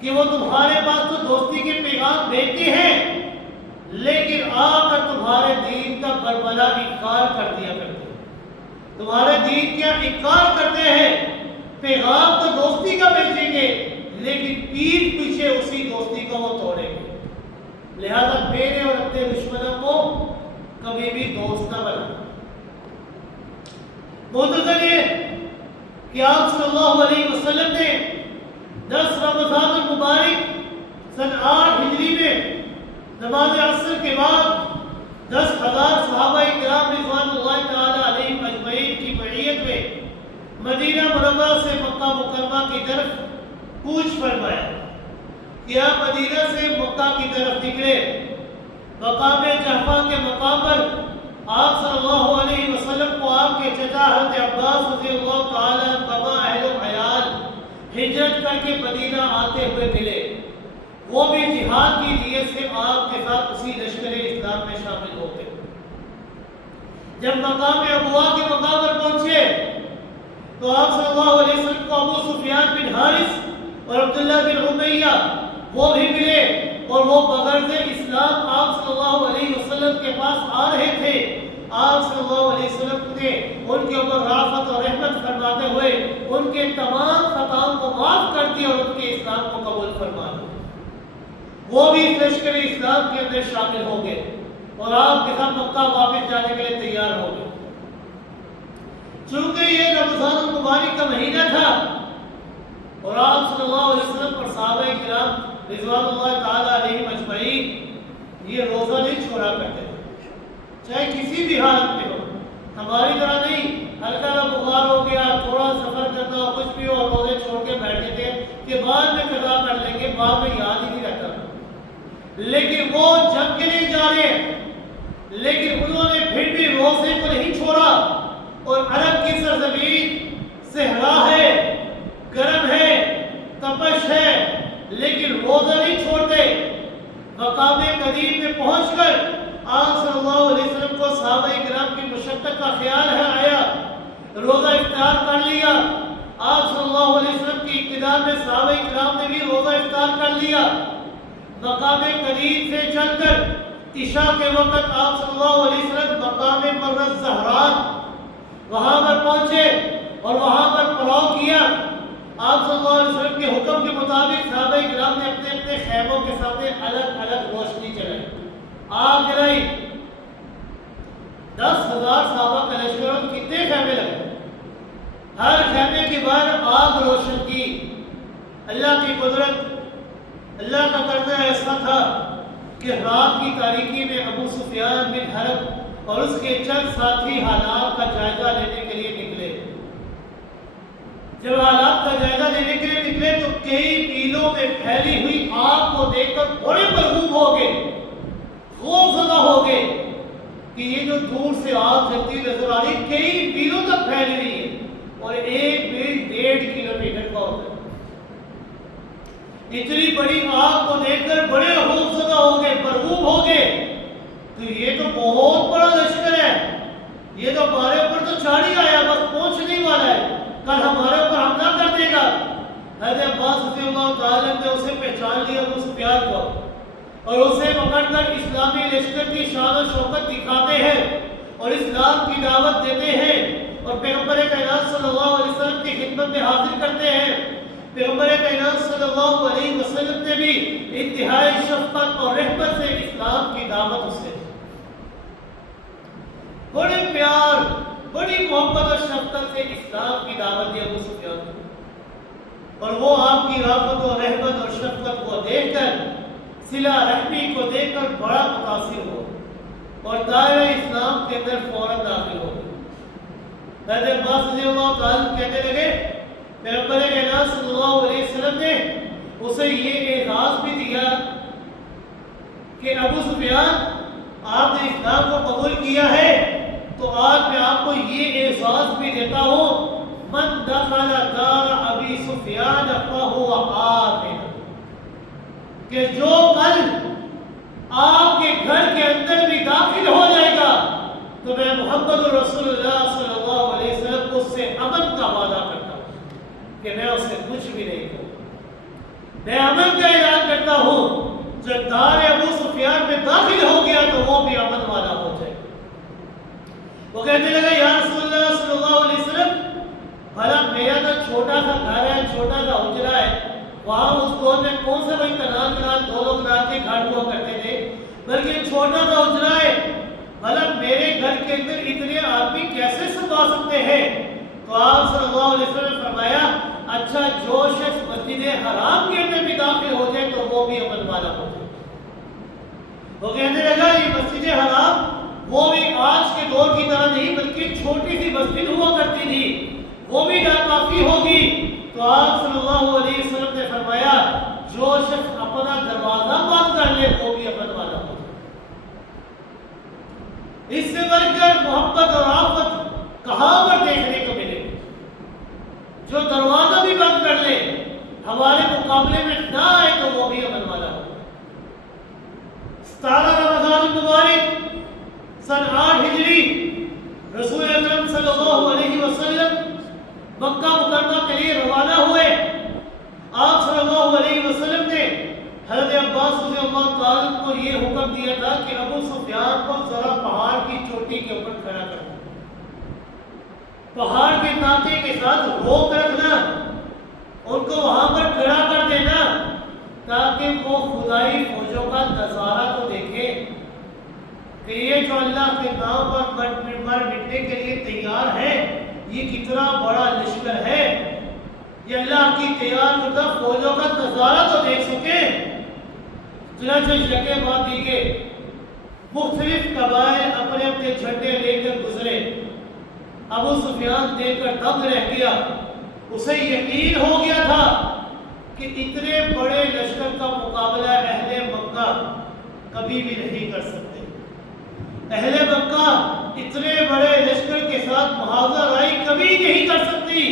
کہ وہ تمہارے پاس تو دوستی کے پیغام بھیجتے ہیں لیکن آ کر تمہارے دین کا بربلا انکار کر دیا کرتے ہیں. تمہارے دین کا انکار کرتے ہیں, پیغام تو دوستی کا بھیجیں گے لیکن پیٹھ پیچھے اسی دوستی کو وہ توڑیں گے. لہذا میرے اور اپنے دشمنوں کو کبھی بھی دوست نہ بنانا. محترم یہ کہ آپ صلی اللہ علیہ وسلم نے 10 رمضان المبارک سن 8 ہجری میں نماز عصر کے بعد 10,000 صحابہ کرام رضوان اللہ تعالی علیہم اجمعین کی معیت میں مدینہ منورہ سے مکہ مکرمہ کی طرف کوچ فرمایا کہ آپ مدینہ سے مکہ کی طرف نکلے. مقام جحفہ کے مقام پر آپ صلی اللہ علیہ وسلم کو آپ کے چچا حضرت عباس رضی اللہ تعالی عنہ اہل و عیال ہجرت کر کے مدینہ آتے ہوئے ملے. وہ بھی جہاد کی نیت سے آپ کے ساتھ اسی لشکر اسلام میں شامل ہو گئے. جب مقام ابوا کے مقام پر پہنچے تو آپ صلی اللہ علیہ وسلم کو ابو سفیان بن حارث اور عبداللہ بن امیہ وہ بھی ملے, اور وہ بغرض اسلام آپ صلی اللہ علیہ وسلم کے پاس آ رہے تھے. آپ صلی اللہ علیہ وسلم نے ان کے اوپر رافت اور رحمت فرماتے ہوئے ان کے تمام خطاؤں کو معاف کر دیا اور ان کے اسلام کو قبول فرما دیا. وہ بھی اس لشکر اسلام کے اندر شامل ہو گئے اور آپ کے ساتھ مکہ واپس جانے کے لیے تیار ہو گئے. چونکہ یہ رمضان المبارک کا مہینہ تھا اور آپ صلی اللہ علیہ وسلم اور صحابہ کرام رضوان اللہ تعالی علیہم اجمعین یہ روزہ نہیں چھوڑا کرتے تھے, چاہے کسی بھی حالت میں ہو. ہماری طرح نہیں ہلکا کا بخار ہو گیا, تھوڑا سفر کرنا ہو, کچھ بھی ہو, روزے چھوڑ کے بیٹھے تھے کہ بعد میں قضا کر لیں گے, بعد میں یاد ہی نہیں رہتا. لیکن وہ جنگ کے لیے جا رہے ہیں لیکن انہوں نے پھر بھی روزے کو نہیں چھوڑا. اور عرب کی سرزمین صحرا ہے, گرم ہے, تپش ہے, لیکن روزہ نہیں چھوڑتے. مقام قدیم میں پہنچ کر آپ صلی اللہ علیہ وسلم کو صحابہ کرام کی مشقت مشقت کا خیال ہے آیا، روزہ افطار کر لیا۔ آپ صلی اللہ علیہ وسلم کی ابتدا میں صحابہ کرام نے بھی روزہ افطار کر لیا۔ مقام قریب سے چل کر عشاء کے وقت آپ صلی اللہ علیہ وسلم مقام مرۃ زہران وہاں پر پہنچے اور وہاں پر پڑاؤ کیا۔ آپ صلی اللہ علیہ وسلم کے حکم کے مطابق صحابہ کرام نے اپنے اپنے خیموں کے سامنے الگ الگ روشنی جلائی، آگ جلائی۔ 10,000 صحابہ کا لشکر، اور کتنے خیمے لگے، ہر خیمے کے بعد آگ روشن کی۔ اللہ کی قدرت، اللہ کا قرضہ ایسا تھا کہ رات کی تاریکی میں ابو سفیان بن حرب اور اس کے چند ساتھی حالات کا جائزہ لینے کے لیے نکلے۔ جب حالات کا جائزہ لینے کے لیے نکلے تو کئی میلوں میں پھیلی ہوئی آگ کو دیکھ کر بڑے مرعوب ہو گئے، خوف زدہ ہو گئے کہ یہ جو دور سے آگ جلتی نظر آ رہی کئی میلوں تک پھیل رہی ہے، اور ایک میل 1.5 کلومیٹر کا ہوتا ہے۔ اتنی بڑی آگ کو دیکھ کر بڑے خوف زدہ ہو گئے، مرعوب ہو گئے، تو یہ تو بہت بڑا لشکر ہے، یہ تو ہمارے اوپر تو چڑھ ہی آیا، بس پہنچنے ہی والا ہے، کل ہمارے اوپر حملہ کر دے گا۔ حضرت عباس رضی اللہ تعالیٰ نے اسے پہچان لیا ابو سفیان کو، اور اسے پکڑ کر اسلامی لشکر کی شان و شوکت دکھاتے ہیں اور اسلام کی دعوت دیتے ہیں، اور پیغمبر کائنات صلی اللہ علیہ وسلم کی خدمت میں حاضر کرتے ہیں۔ پیغمبر کائنات صلی اللہ علیہ وسلم نے بھی انتہائی شفقت اور رحمت سے اسلام کی دعوت اسے، بڑے پیار، بڑی محبت اور شفقت سے اسلام کی دعوت دی ابو سفیان کو، اور وہ آپ کی رافت و رحمت اور شفقت کو دیکھ کر، صلہ رحمی کو دیکھ کر بڑا متاثر ہو اور دائرہ اسلام کے اندر فوراً داخل ہو گئے۔ حضرت عباس رضی اللہ تعالیٰ کہنے لگے پیغمبر کائنات صلی اللہ علیہ وسلم نے اسے یہ اعزاز بھی دیا کہ ابو سفیان آپ نے اسلام کو قبول کیا ہے، تو آج میں آپ کو یہ احساس بھی دیتا ہوں، من دخل دار ابی سفیان فہو آمن، کہ جو کل آپ کے گھر کے اندر بھی داخل ہو جائے گا تو میں محمد رسول اللہ صلی اللہ علیہ وسلم اس سے امن کا وعدہ کرتا ہوں کہ میں اس سے کچھ بھی نہیں کروں، میں امن کا اعلان کرتا ہوں، جب دار ابو سفیان میں داخل ہو گیا تو وہ بھی امن والا ہو جائے۔ وہ کہنے لگا یا رسول اللہ صلی اللہ علیہ وسلم، بھلا میرا تو چھوٹا سا گھر ہے، چھوٹا سا حجرہ ہے، وہاں اس دور میں کون سے بھائی کنال 2 لوگ رات کے گھر ہوا کرتے تھے، بلکہ چھوٹا سا حجرہ ہے، بھلا میرے گھر کے اندر اتنے آدمی کیسے سما سکتے ہیں؟ تو آپ صلی اللہ علیہ وسلم نے فرمایا اچھا جو شخص مسجد حرام کے اندر بھی داخل ہو جائے تو وہ بھی امن والا ہو جائے۔ وہ کہنے لگا یہ مسجد حرام وہ بھی آج کے دور کی طرح نہیں بلکہ چھوٹی سی مسجد ہوا کرتی تھی، وہ بھی ناکافی ہوگی۔ تو آپ صلی اللہ علیہ وسلم نے فرمایا جو شخص اپنا دروازہ بند کر لے وہ بھی امن والا ہو جائے۔ اس سے بڑھ کر محبت اور آفت کہاں پر دیکھنے کو ملے؟ جو دروازہ بھی بند کر لے ہمارے مقابلے میں نہ آئے تو وہ بھی امن والا ہو۔ 17 رمضان المبارک سن 8 ہجری رسول اکرم صلی اللہ علیہ وسلم مکہ مکرمہ کے لیے روانہ ہوئے۔ آپ صلی اللہ علیہ وسلم نے حضرت عباس رضی اللہ تعالیٰ کو یہ حکم دیا تھا کہ ابو سفیان کو ذرا پہاڑ کی چوٹی کے اوپر کھڑا کر دو، پہاڑ کے ناطے کے ساتھ روک رکھنا، ان کو وہاں پر کھڑا کر دینا تاکہ وہ خدائی فوجوں کا نظارہ تو دیکھے کہ یہ جو اللہ کے نام پر مر مٹنے کے لیے تیار ہے یہ کتنا بڑا لشکر ہے، یہ اللہ کی تیار کردہ فوجوں کا نظارہ تو دیکھ سکے۔ چنانچہ یکے بعد دیگے مختلف قبائل اپنے اپنے جھنڈے لے کر گزرے۔ ابو سفیان دیکھ کر دنگ رہ گیا، اسے یقین ہو گیا تھا کہ اتنے بڑے لشکر کا مقابلہ اہل مکہ کبھی بھی نہیں کر سکتے۔ اہل مکہ اتنے بڑے لشکر کے ساتھ محاذہ رائی کبھی نہیں کر سکتی،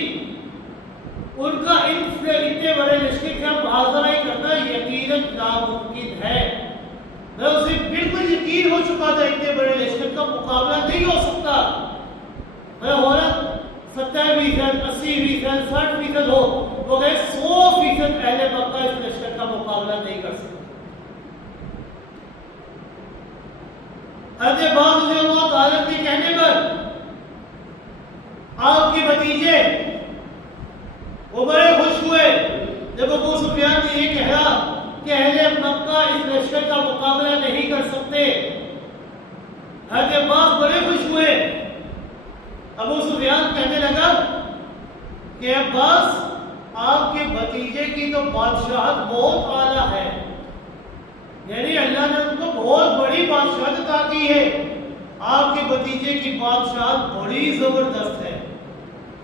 ان کا اتنے بڑے لشکر کا محاذہ رائی کرنا یقیناً ناممکن ہے۔ میں اسے بالکل یقین ہو چکا تھا اتنے بڑے لشکر کا مقابلہ نہیں ہو سکتا، 70%, 80%, 60% ہو، وہ کہے 100% اہل مکہ اس لشکر کا مقابلہ نہیں کر سکتے۔ حضرت عباس رضی اللہ تعالیٰ کے کہنے پر آپ کے بھتیجے وہ بڑے خوش ہوئے جب ابو سفیان نے یہ کہا کہ اہل مکہ اس لشکر کا مقابلہ نہیں کر سکتے۔ حضرت عباس بڑے خوش ہوئے۔ ابو سفیان کہنے لگا کہ عباس، آپ کے بھتیجے کی تو بادشاہت بہت اعلیٰ ہے، یعنی اللہ نے ان کو بہت بڑی بادشاہت عطا کی ہے، آپ کے بھتیجے کی بادشاہت بڑی زبردست ہے۔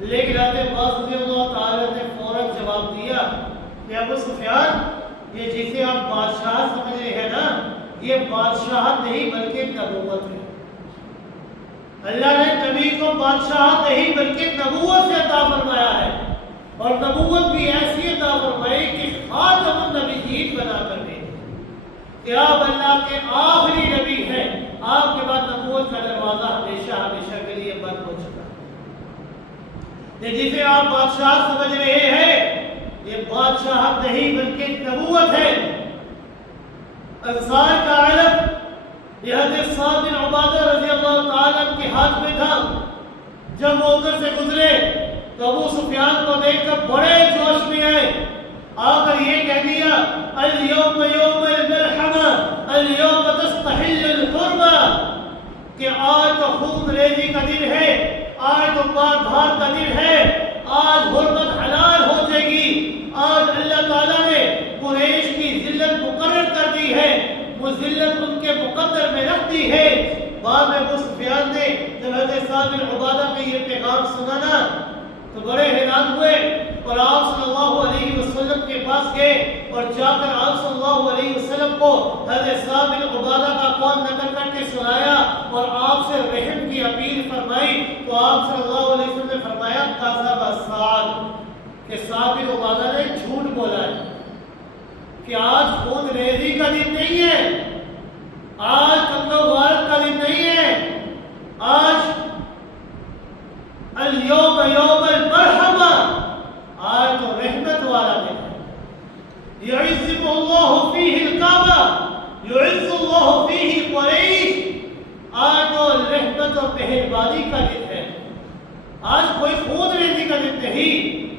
لیکن حضرت عباس رضی اللہ تعالیٰ نے فوراً جواب دیا کہ ابو سفیان، یہ جسے آپ بادشاہت سمجھ رہے ہیں نا، یہ بادشاہت نہیں بلکہ نبوت ہے۔ اللہ نے نبی کو بادشاہت نہیں بلکہ نبوت سے عطا فرمایا ہے، اور نبوت بھی ایسی عطا فرمائی کہ خاتم النبیین بنا کر دے کہ آپ اللہ کے آخری نبی ہیں، آپ کے بعد نبوت کا دروازہ ہمیشہ ہمیشہ کے لیے بند ہو چکا ہے۔ یہ جسے آپ بادشاہت سمجھ رہے ہیں، یہ بادشاہت نہیں بلکہ نبوت ہے۔ انصار کا علم یہ حضرت سعد بن عبادہ رضی اللہ تعالیٰ کے ہاتھ میں تھا۔ جب وہ ادھر سے گزرے تو ابو سفیان کو دیکھ کر بڑے جوش میں آئے، آ کر یہ کہہ دیا، اليوم یوم الملحمہ، اليوم تستحل الحرمہ، کہ آج تو خون ریزی کا دن ہے، آج تو مار دھار کا دن ہے، آج حرمت حلال ہو جائے گی، آج اللہ تعالیٰ نے قریش کی ذلت مقرر کر دی ہے، وہ ذلت ان کے مقدر میں رکھ دی ہے۔ بعد میں ابو سفیان نے جب حضرت سعد بن عبادہ کا یہ پیغام سنا نا تو بڑے حیران ہوئے، اور آپ صلی اللہ علیہ وسلم کے پاس گئے اور جا کر آپ صلی اللہ علیہ وسلم کو حضرت سعد بن عبادہ کا قول نقل کر کے سنایا اور آپ سے رحم کی اپیل فرمائی، تو آپ صلی اللہ علیہ وسلم نے فرمایا کذب سعد، کہ سعد بن عبادہ نے جھوٹ بولا ہے کہ آج خون ریزی کا دن نہیں ہے، آج قتل و غارت کا دن نہیں ہے، آج اليوم یوم المرحمہ، آج تو رحمت والا دن ہے۔ یعظم اللہ فیہ الکعبہ، یعز اللہ فیہ قریش، آج تو رحمت اور مہربانی کا دن ہے، آج کوئی خون ریزی کا دن نہیں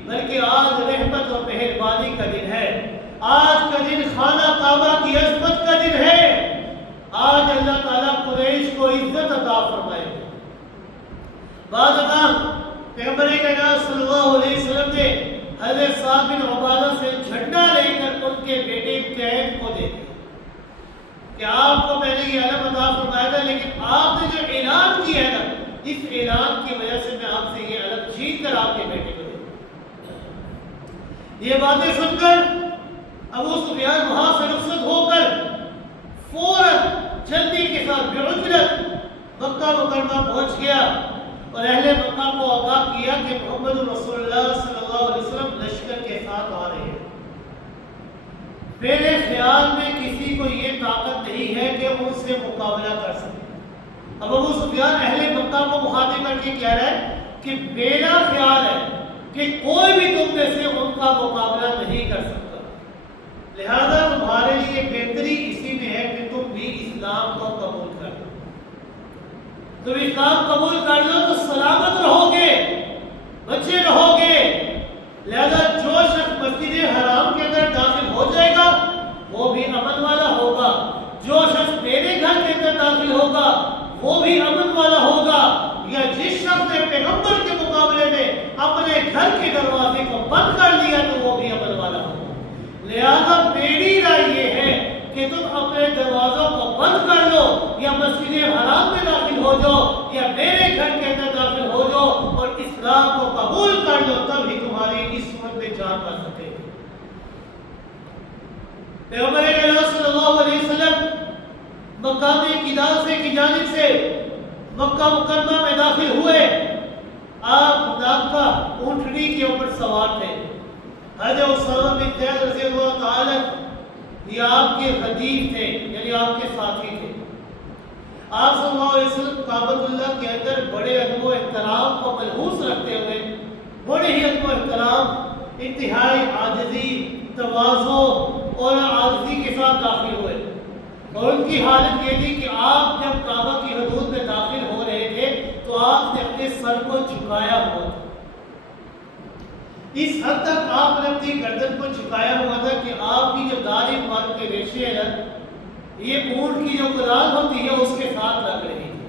بلکہ آج رحمت اور مہربانی کا دن ہے، آج کا دن خانہ کعبہ کی عظمت کا دن ہے، آج اللہ تعالیٰ قریش کو عزت عطا فرمائے۔ بعد ازاں پیغمبر کائنات صلی اللہ علیہ وسلم نے حضرت سعد بن عبادہ سے جھنڈا لے کر ان کے بیٹے قید کو دے دیا کہ آپ کو میں نے یہ علم عطا فرمایا تھا، لیکن آپ نے جو اعلان کیا ہے نا، اس اعلان کی وجہ سے میں آپ سے یہ علم چھین کر آپ کے بیٹے کو دے دیا۔ یہ باتیں سن کر ابو سفیان وہاں سے رخصت ہو کر فوراً جلدی کے ساتھ بعجلت مکہ مکرمہ پہنچ گیا اور اہل مکہ کو آگاہ کیا کہ محمد رسول اللہ صلی اللہ علیہ وسلم لشکر کے ساتھ آ رہے ہیں۔ میرے خیال میں کسی کو یہ طاقت نہیں ہے کہ ان سے مقابلہ کر سکے۔ اب ابو سفیان اہل مکہ کو مخاطب کر کے کہہ رہا ہے کہ میرا خیال ہے کہ کوئی بھی تم میں سے ان کا مقابلہ نہیں کر سکتا، لہذا تمہارے لیے بہتری اسی میں ہے کہ تم بھی اسلام کو قبول کر لو۔ تم اسلام قبول کر لو تو سلامت رہو گے، بچے رہو گے، لہذا جو شخص مسجد حرام کے اندر داخل ہو جائے گا وہ بھی امن والا ہوگا، جو شخص میرے گھر کے اندر داخل ہوگا وہ بھی امن والا ہوگا، یا جس شخص نے پیغمبر کے مقابلے میں اپنے گھر کے دروازے کو بند کر لیا تو وہ بھی امن والا ہوگا۔ لہذا میری رائے یہ ہے کہ تم اپنے دروازوں کو بند کر لو، یا مسجد حرام میں داخل ہو جاؤ یا میرے گھر کے اندر داخل ہو جاؤ اور اسلام کو قبول کر لو، تب ہی تمہاری اس وقت میں جان پا سکے۔ پیغمبر صلی اللہ علیہ وسلم مقام قداسہ کی جانب سے مکہ مکرمہ میں داخل ہوئے۔ آپ ناقہ اونٹنی کے اوپر سوار تھے۔ حضرت اسامہ بن زید رضی اللہ تعالیٰ یہ آپ کے ردیف تھے، یعنی آپ کے ساتھی تھے۔ آپ صلی اللہ علیہ وسلم کعبۃ اللہ کے اندر بڑے ادب و احترام کو ملحوظ رکھتے ہوئے بڑے ہی ادب و احترام، انتہائی عاجزی، تواضع اور عاجزی کے ساتھ داخل ہوئے، اور ان کی حالت یہ تھی کہ آپ جب کعبہ کی حدود میں داخل ہو رہے تھے تو آپ نے اپنے سر کو جھکایا ہوا تھا، اس حد تک آپ نے اپنی گردن کو جھکایا ہوا تھا کہ آپ کی جو داڑھی مبارک کے ریشے ہیں یہ اونٹ کی جو کلال ہوتی ہے اس کے ساتھ لگ رہی تھی،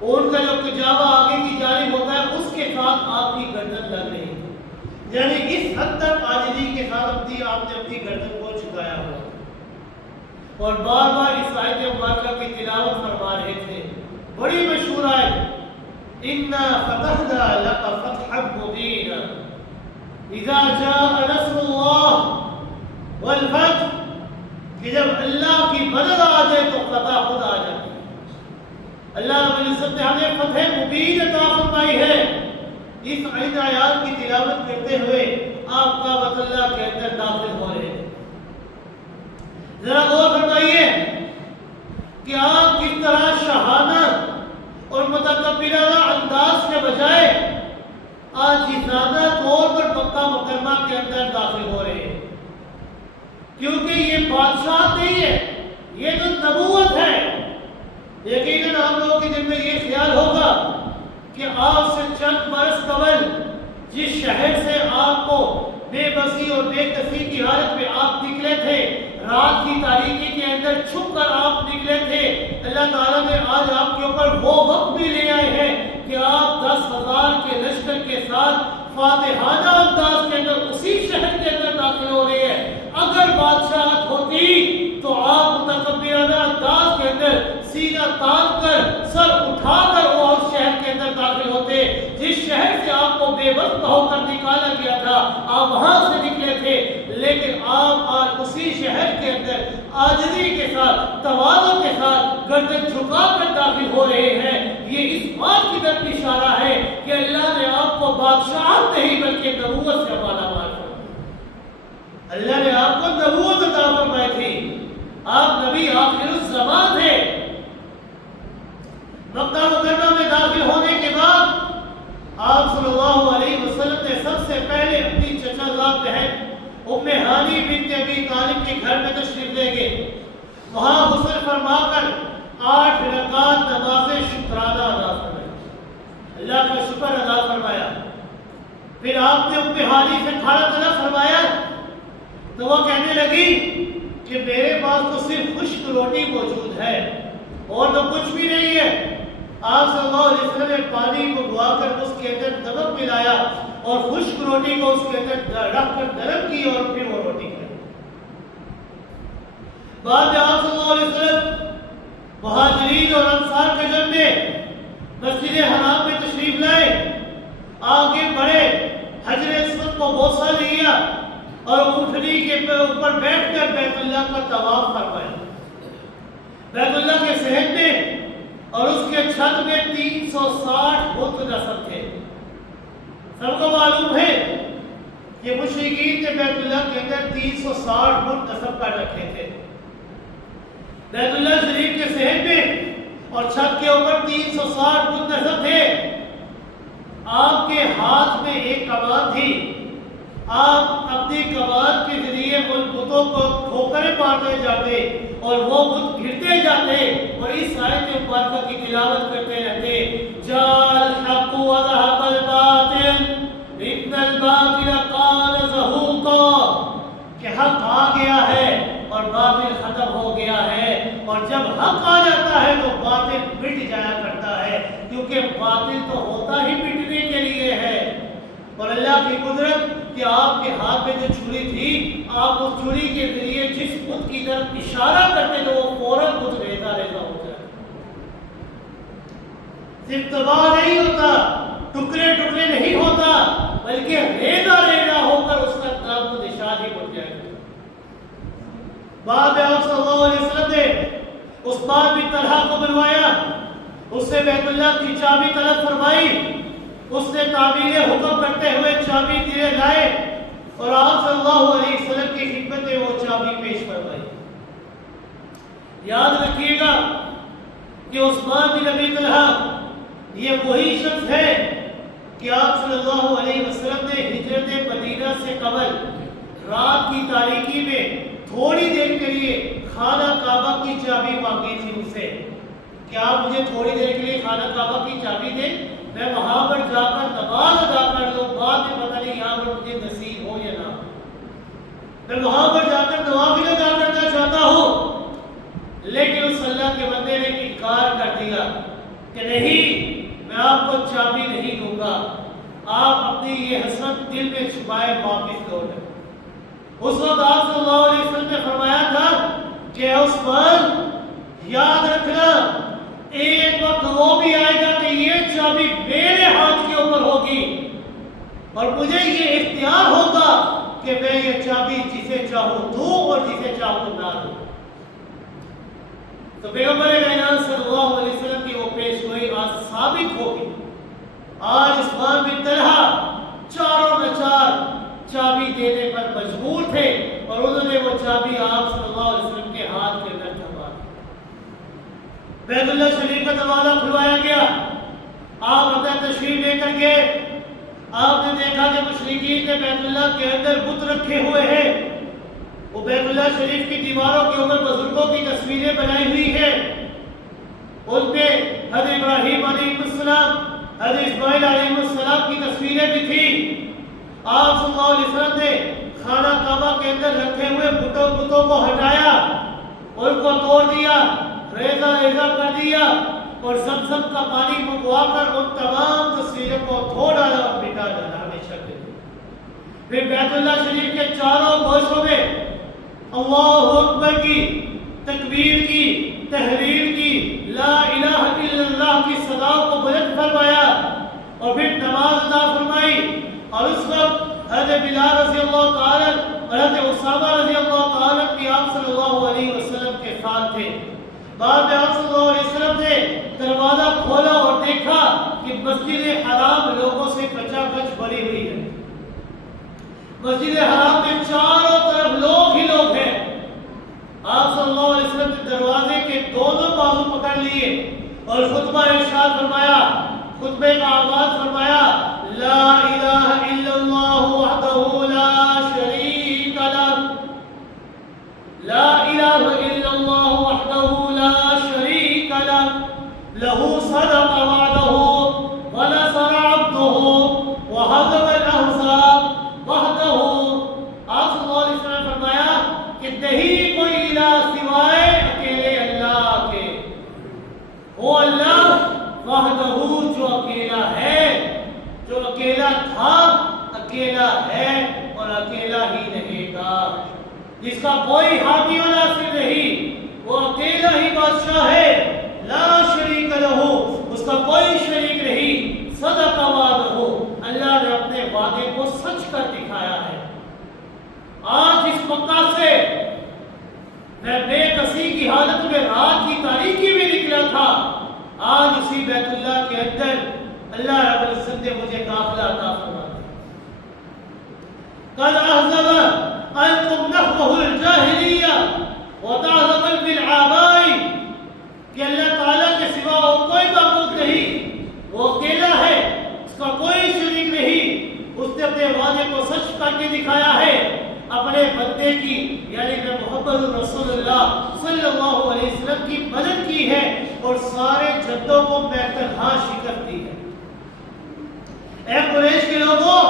اونٹ کا جو کجاوا آگے کی جانب ہوتا ہے اس کے ساتھ آپ کی گردن لگ رہی تھی، یعنی اس حد تک عاجزی کے ساتھ آپ نے اپنی گردن کو جھکایا ہوا تھا، اور بار بار اس آیت مبارکہ کی تلاوت فرما رہے تھے۔ بڑی مشہور آیت، اِنَّا فَتَحْنَا لَكَ فَتْحًا مُبِينًا اِذَا جَاءَ نَصْرُ اللَّهِ وَالْفَتْحُ، کہ جب اللہ کی مدد آ جائے تو فتح خود آ جاتی ہے۔ اللہ رب العزت نے ہمیں فتح مبین عطا فرمائی ہے۔ اس آیات کی تلاوت کرتے ہوئے آپ کعبۃ اللہ کے اندر داخل ہو رہے ہیں۔ ذرا غور فرمائیے کہ آپ کس طرح شاہانہ اور متکبرانہ انداز کے بجائے عاجزانہ طور پر مکہ مکرمہ کے اندر داخل ہو رہے ہیں، کیونکہ یہ بادشاہ نہیں ہے، یہ تو نبوت ہے۔ یقیناً آپ لوگوں کے دل میں یہ خیال ہوگا کہ آپ سے چند برس قبل جس شہر سے آپ کو بے بسی اور بے کسی کی حالت میں آپ نکلے تھے، رات کی تاریکی کے اندر چھپ کر آپ نکلے تھے، اللہ تعالیٰ نے آج آپ کے اوپر وہ وقت بھی لے آئے ہیں کہ آپ 10,000 کے لشکر کے ساتھ فاتحانہ انداز کے اندر اسی شہر کے اندر داخل ہو رہے ہیں۔ اگر بادشاہت ہوتی تو آپ متکبرانہ انداز کے اندر سینہ تان کر سر اٹھا کر وہ اس شہر کے اندر داخل ہوتے، جس شہر سے آپ کو بے وقت ہو کر نکالا گیا تھا، آپ وہاں سے نکلے تھے، لیکن آپ آج اسی شہر کے اندر عاجزی کے ساتھ تواضع کے ساتھ گردن جھکا کر داخل ہو رہے ہیں۔ یہ اس بات کی طرف اشارہ ہے کہ اللہ نے آپ کو بادشاہت نہیں بلکہ نبوت سے مالا مال فرمایا۔ اللہ نے آپ کو نبوت عطا فرمائی تھی، آپ نبی آخر الزمان تھے۔ مکہ مکرمہ میں داخل ہونے کے بعد آپ صلی اللہ علیہ وسلم نے سب سے پہلے اپنی چچا زاد بہن ام ہانی بنت ابی طالب کے گھر میں تشریف لے گئے، وہاں غسل فرما کر 8 رکعت نماز شکرانہ ادا فرمائی، اللہ کا شکر ادا فرمایا۔ پھر آپ نے ام ہانی سے کھانا طلب فرمایا تو وہ کہنے لگی کہ میرے پاس تو صرف خشک روٹی موجود ہے اور تو کچھ بھی نہیں ہے۔ آپ صلی اللہ علیہ وسلم نے پانی کو دعا کر اس کے اندر نمک ملایا اور خشک روٹی کو اس کے اندر رکھ کر نرم کی اور پھر وہ روٹی کھائی۔ بعد میں آپ صلی اللہ علیہ وسلم مہاجرین اور انصار کے جمع میں مسجد حرام میں تشریف لائے، آگے بڑھے، حجر اسود کو بوسہ لیا اور اونٹنی کے اوپر بیٹھ کر بیت اللہ کا طواف فرمایا۔ بیت اللہ کے صحن میں اور اس کے چھت میں 360 بت نصب تھے۔ سب کو معلوم ہے کہ مشرکین نے بیت اللہ کے اندر 360 بت نصب کر رکھے تھے۔ بیت اللہ شریف کے صحن میں اور چھت کے اوپر 360 بت نصب تھے۔ آپ کے ہاتھ میں ایک کمان تھی، آپ اپنی کمان کے ذریعے ان بتوں کو ٹھوکریں مارتے جاتے اور وہ بت گرتے جاتے اور اس آیت مبارکہ کی تلاوت کرتے رہتے، جاء الحق وذهب الباطل ان الباطل كان زهوقا، کہ حق آ گیا ہے اور باطل ختم ہو گیا ہے، اور جب حق آ جاتا ہے تو باطل مٹ جایا کرتا ہے، کیونکہ باطل تو ہوتا ہی مٹنے کے لیے ہے۔ اور اللہ کی قدرت کہ آپ کے ہاتھ میں جو چھری تھی، آپ اس چھری کے ذریعے جس بت کی طرف اشارہ کرتے تو وہ فوراً بت ریزہ ریزہ ہو جائے، صرف تباہ نہیں ہوتا، ٹکڑے ٹکڑے نہیں ہوتا، بلکہ ریزہ ریزہ ہو کر اس کا نام و نشان ہی بن جائے گا۔ بعد میں آپ صلی اللہ علیہ وسلم نے عثمان بن طلحہ کو بلوایا، اس سے بیت اللہ کی چابی طلب فرمائی، اس نے تعبیر حکم کرتے ہوئے چابی دیے لائے اور آپ صلی اللہ علیہ وسلم کی خدمت میں وہ چابی پیش فرمائی۔ یاد رکھیے گا کہ عثمان بن ابی طلحہ یہ وہی شخص ہے کہ آپ صلی اللہ علیہ وسلم نے ہجرت مدینہ سے قبل رات کی تاریکی میں تھوڑی دیر کے لیے خانہ کعبہ کی چابی مانگی تھی ان سے کہ آپ مجھے تھوڑی دیر کے لیے خانہ کعبہ کی چابی دیں، میں وہاں پر جا کر نماز ادا کر لوں، بعد میں پتہ نہیں یہاں پر مجھے نصیب ہو یا نہ ہو، میں وہاں پر جا کر نوافل ادا کرنا چاہتا ہوں۔ لیکن اس اللہ کے بندے نے انکار کر دیا کہ نہیں، میں آپ کو چابی نہیں دوں گا، آپ اپنی یہ حسرت دل میں چھپائے واپس لوٹ آئے۔ اس وقت آپ صلی اللہ علیہ وسلم نے فرمایا تھا کہ عثمان یاد رکھنا، ایک وقت وہ بھی آئے گا کہ یہ چابی میرے ہاتھ کے اوپر ہوگی اور مجھے یہ اختیار ہوگا کہ میں یہ چابی جسے چاہوں دوں اور جسے چاہوں نہ دوں۔ تو پیغمبر کائنات صلی اللہ علیہ وسلم کی وہ پیش گوئی آج ثابت ہوگی۔ آج عثمان بن طلحہ چاروں نچار چابی دینے پر مجبور تھے اور انہوں نے وہ چابی آپ صلی اللہ علیہ وسلم کے ہاتھ کے اندر تھما دی۔ بیت اللہ شریف کا دروازہ کھلوایا گیا، آپ اندر تشریف لے کر گئے، آپ نے دیکھا کہ مشرکین نے بیت اللہ کے اندر بت رکھے ہوئے ہیں، وہ بیت اللہ شریف کی دیواروں کے اوپر بزرگوں کی تصویریں بنائی ہوئی ہیں، ان پہ حضرت ابراہیم علیہ السلام، حضرت اسماعیل علیہ السلام کی تصویریں بھی تھیں۔ آپ صلی اللہ علیہ وسلم نے خانہ کعبہ کے اندر رکھے ہوئے بتوں کو ہٹایا، ان کو توڑ دیا، ریزہ ریزہ کر دیا اور زمزم کا پانی منگوا کر ان تمام تصویروں کو دھو ڈالا اور مٹا ڈالا ہمیشہ کے لیے۔ پھر بیت اللہ شریف کے چاروں گوشوں میں اللہ اکبر کی تکبیر کی، تحلیل کی، لا الہ الا اللہ کی صداؤں کو بلند فرمایا اور پھر نماز ادا فرمائی۔ اور اس وقت حضرت بلال رضی اللہ تعالیٰ اور حضرت اسامہ رضی اللہ تعالیٰ بھی آپ صلی اللہ علیہ وسلم کے ساتھ تھے۔ بعد میں آپ صلی اللہ علیہ وسلم نے دروازہ کھولا اور دیکھا کہ مسجد حرام لوگوں سے کچا کچ بھری ہوئی ہے، مسجد حرام میں چاروں طرف لوگ ہی لوگ ہیں۔ آپ صلی اللہ علیہ وسلم نے دروازے کے دونوں بازو پکڑ لیے اور خطبہ ارشاد فرمایا، خطبے کا آغاز فرمایا، لا الہ الا اللہ وحدہ لا شریک لہ، لا الہ الا اللہ وحدہ لا شریک لہ، لہ صدق وعدہ ونصر عبدہ وہزم الاحزاب وحدہ۔ آپ صلی اللہ علیہ وسلم نے فرمایا کہ نہیں کوئی الہ سوائے اکیلے اللہ کے، وہ اللہ وحدہ جو اکیلا ہے، جو اکیلا تھا، اکیلا ہے اور اکیلا ہی رہے گا، جس کا کوئی حامی و ناصر نہیں، وہ اکیلا ہی بادشاہ ہے، لا شریک لہ، اس کا کوئی شریک نہیں، صدق وعدہ، اللہ نے اپنے وعدے کو سچ کر دکھایا ہے۔ آج اس مکہ سے میں بے کسی کی حالت میں رات کی تاریکی میں نکلا تھا، آج اسی بیت اللہ کے اندر اللہ رب العزت نے مجھے داخلہ عطا فرما دیا۔ قد احزب انکم نحوہ الجاہلیہ وتعظم بالآباء، کہ اللہ تعالیٰ کے سوا اور کوئی معبود نہیں، وہ اکیلا ہے، اس کا کوئی شریک نہیں، اس نے اپنے وعدے کو سچ کر کے دکھایا ہے، اپنے بندے کی یعنی کہ محمد رسول اللہ صلی اللہ علیہ وسلم کی مدد کی ہے اور سارے جدوں کو بے تنہا شکست دی ہے۔ اے قریش کے لوگوں،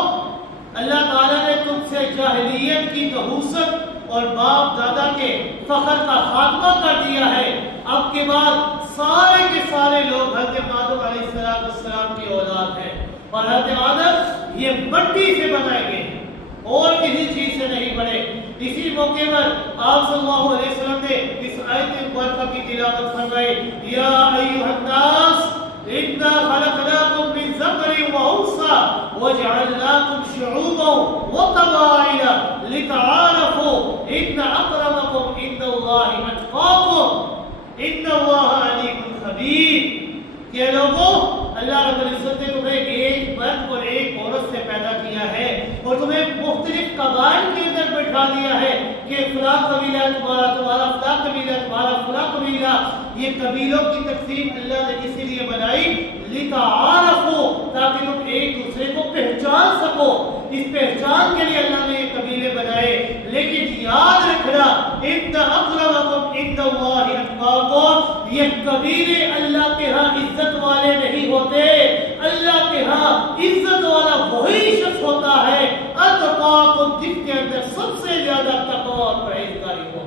اللہ تعالیٰ نے تم سے جاہلیت کی نحوست اور باپ دادا کے فخر کا خاتمہ کر دیا ہے۔ اب کے بعد سارے کے سارے لوگ حضرت آدم علیہ السلام کی اولاد ہیں اور حضرت آدم یہ مٹی سے بنائے گئے ہیں اور کسی چیز سے نہیں بنے۔ اسی موقع پر آپ صلی اللہ علیہ وسلم نے اس آیت مبارکہ کی تلاوت فرمائی، یا ایھا الناس انا خلقناکم من ذکر وانثى وجعلناکم شعوبا وقبائل لتعارفوا ان اکرمکم عند اللہ اتقاکم ان اللہ علیم خبیر۔ کہ لوگوں، اللہ رب العزت نے تمہیں ایک مرد اور ایک عورت سے پیدا کیا ہے اور تمہیں مختلف قبائل کے اندر بٹھا دیا ہے کہ فلاں قبیلہ تمہارا فلاں قبیلہ تمہارا فلاں قبیلہ۔ یہ قبیلوں کی تقسیم اللہ نے اسی لیے بنائی لتعارفوا، تاکہ تم ایک دوسرے کو، اس پہچان کے لیے اللہ نے یہ قبیلے بنائے۔ لیکن یاد رکھنا ان اکرمکم عند اللہ اتقاکم، یہ قبیلے اللہ کے ہاں عزت والے نہیں ہوتے۔ اللہ کے ہاں عزت والا وہی شخص ہوتا ہے اتقاکم، جس کے اندر سب سے زیادہ تقوی اور پرہیزگاری ہو۔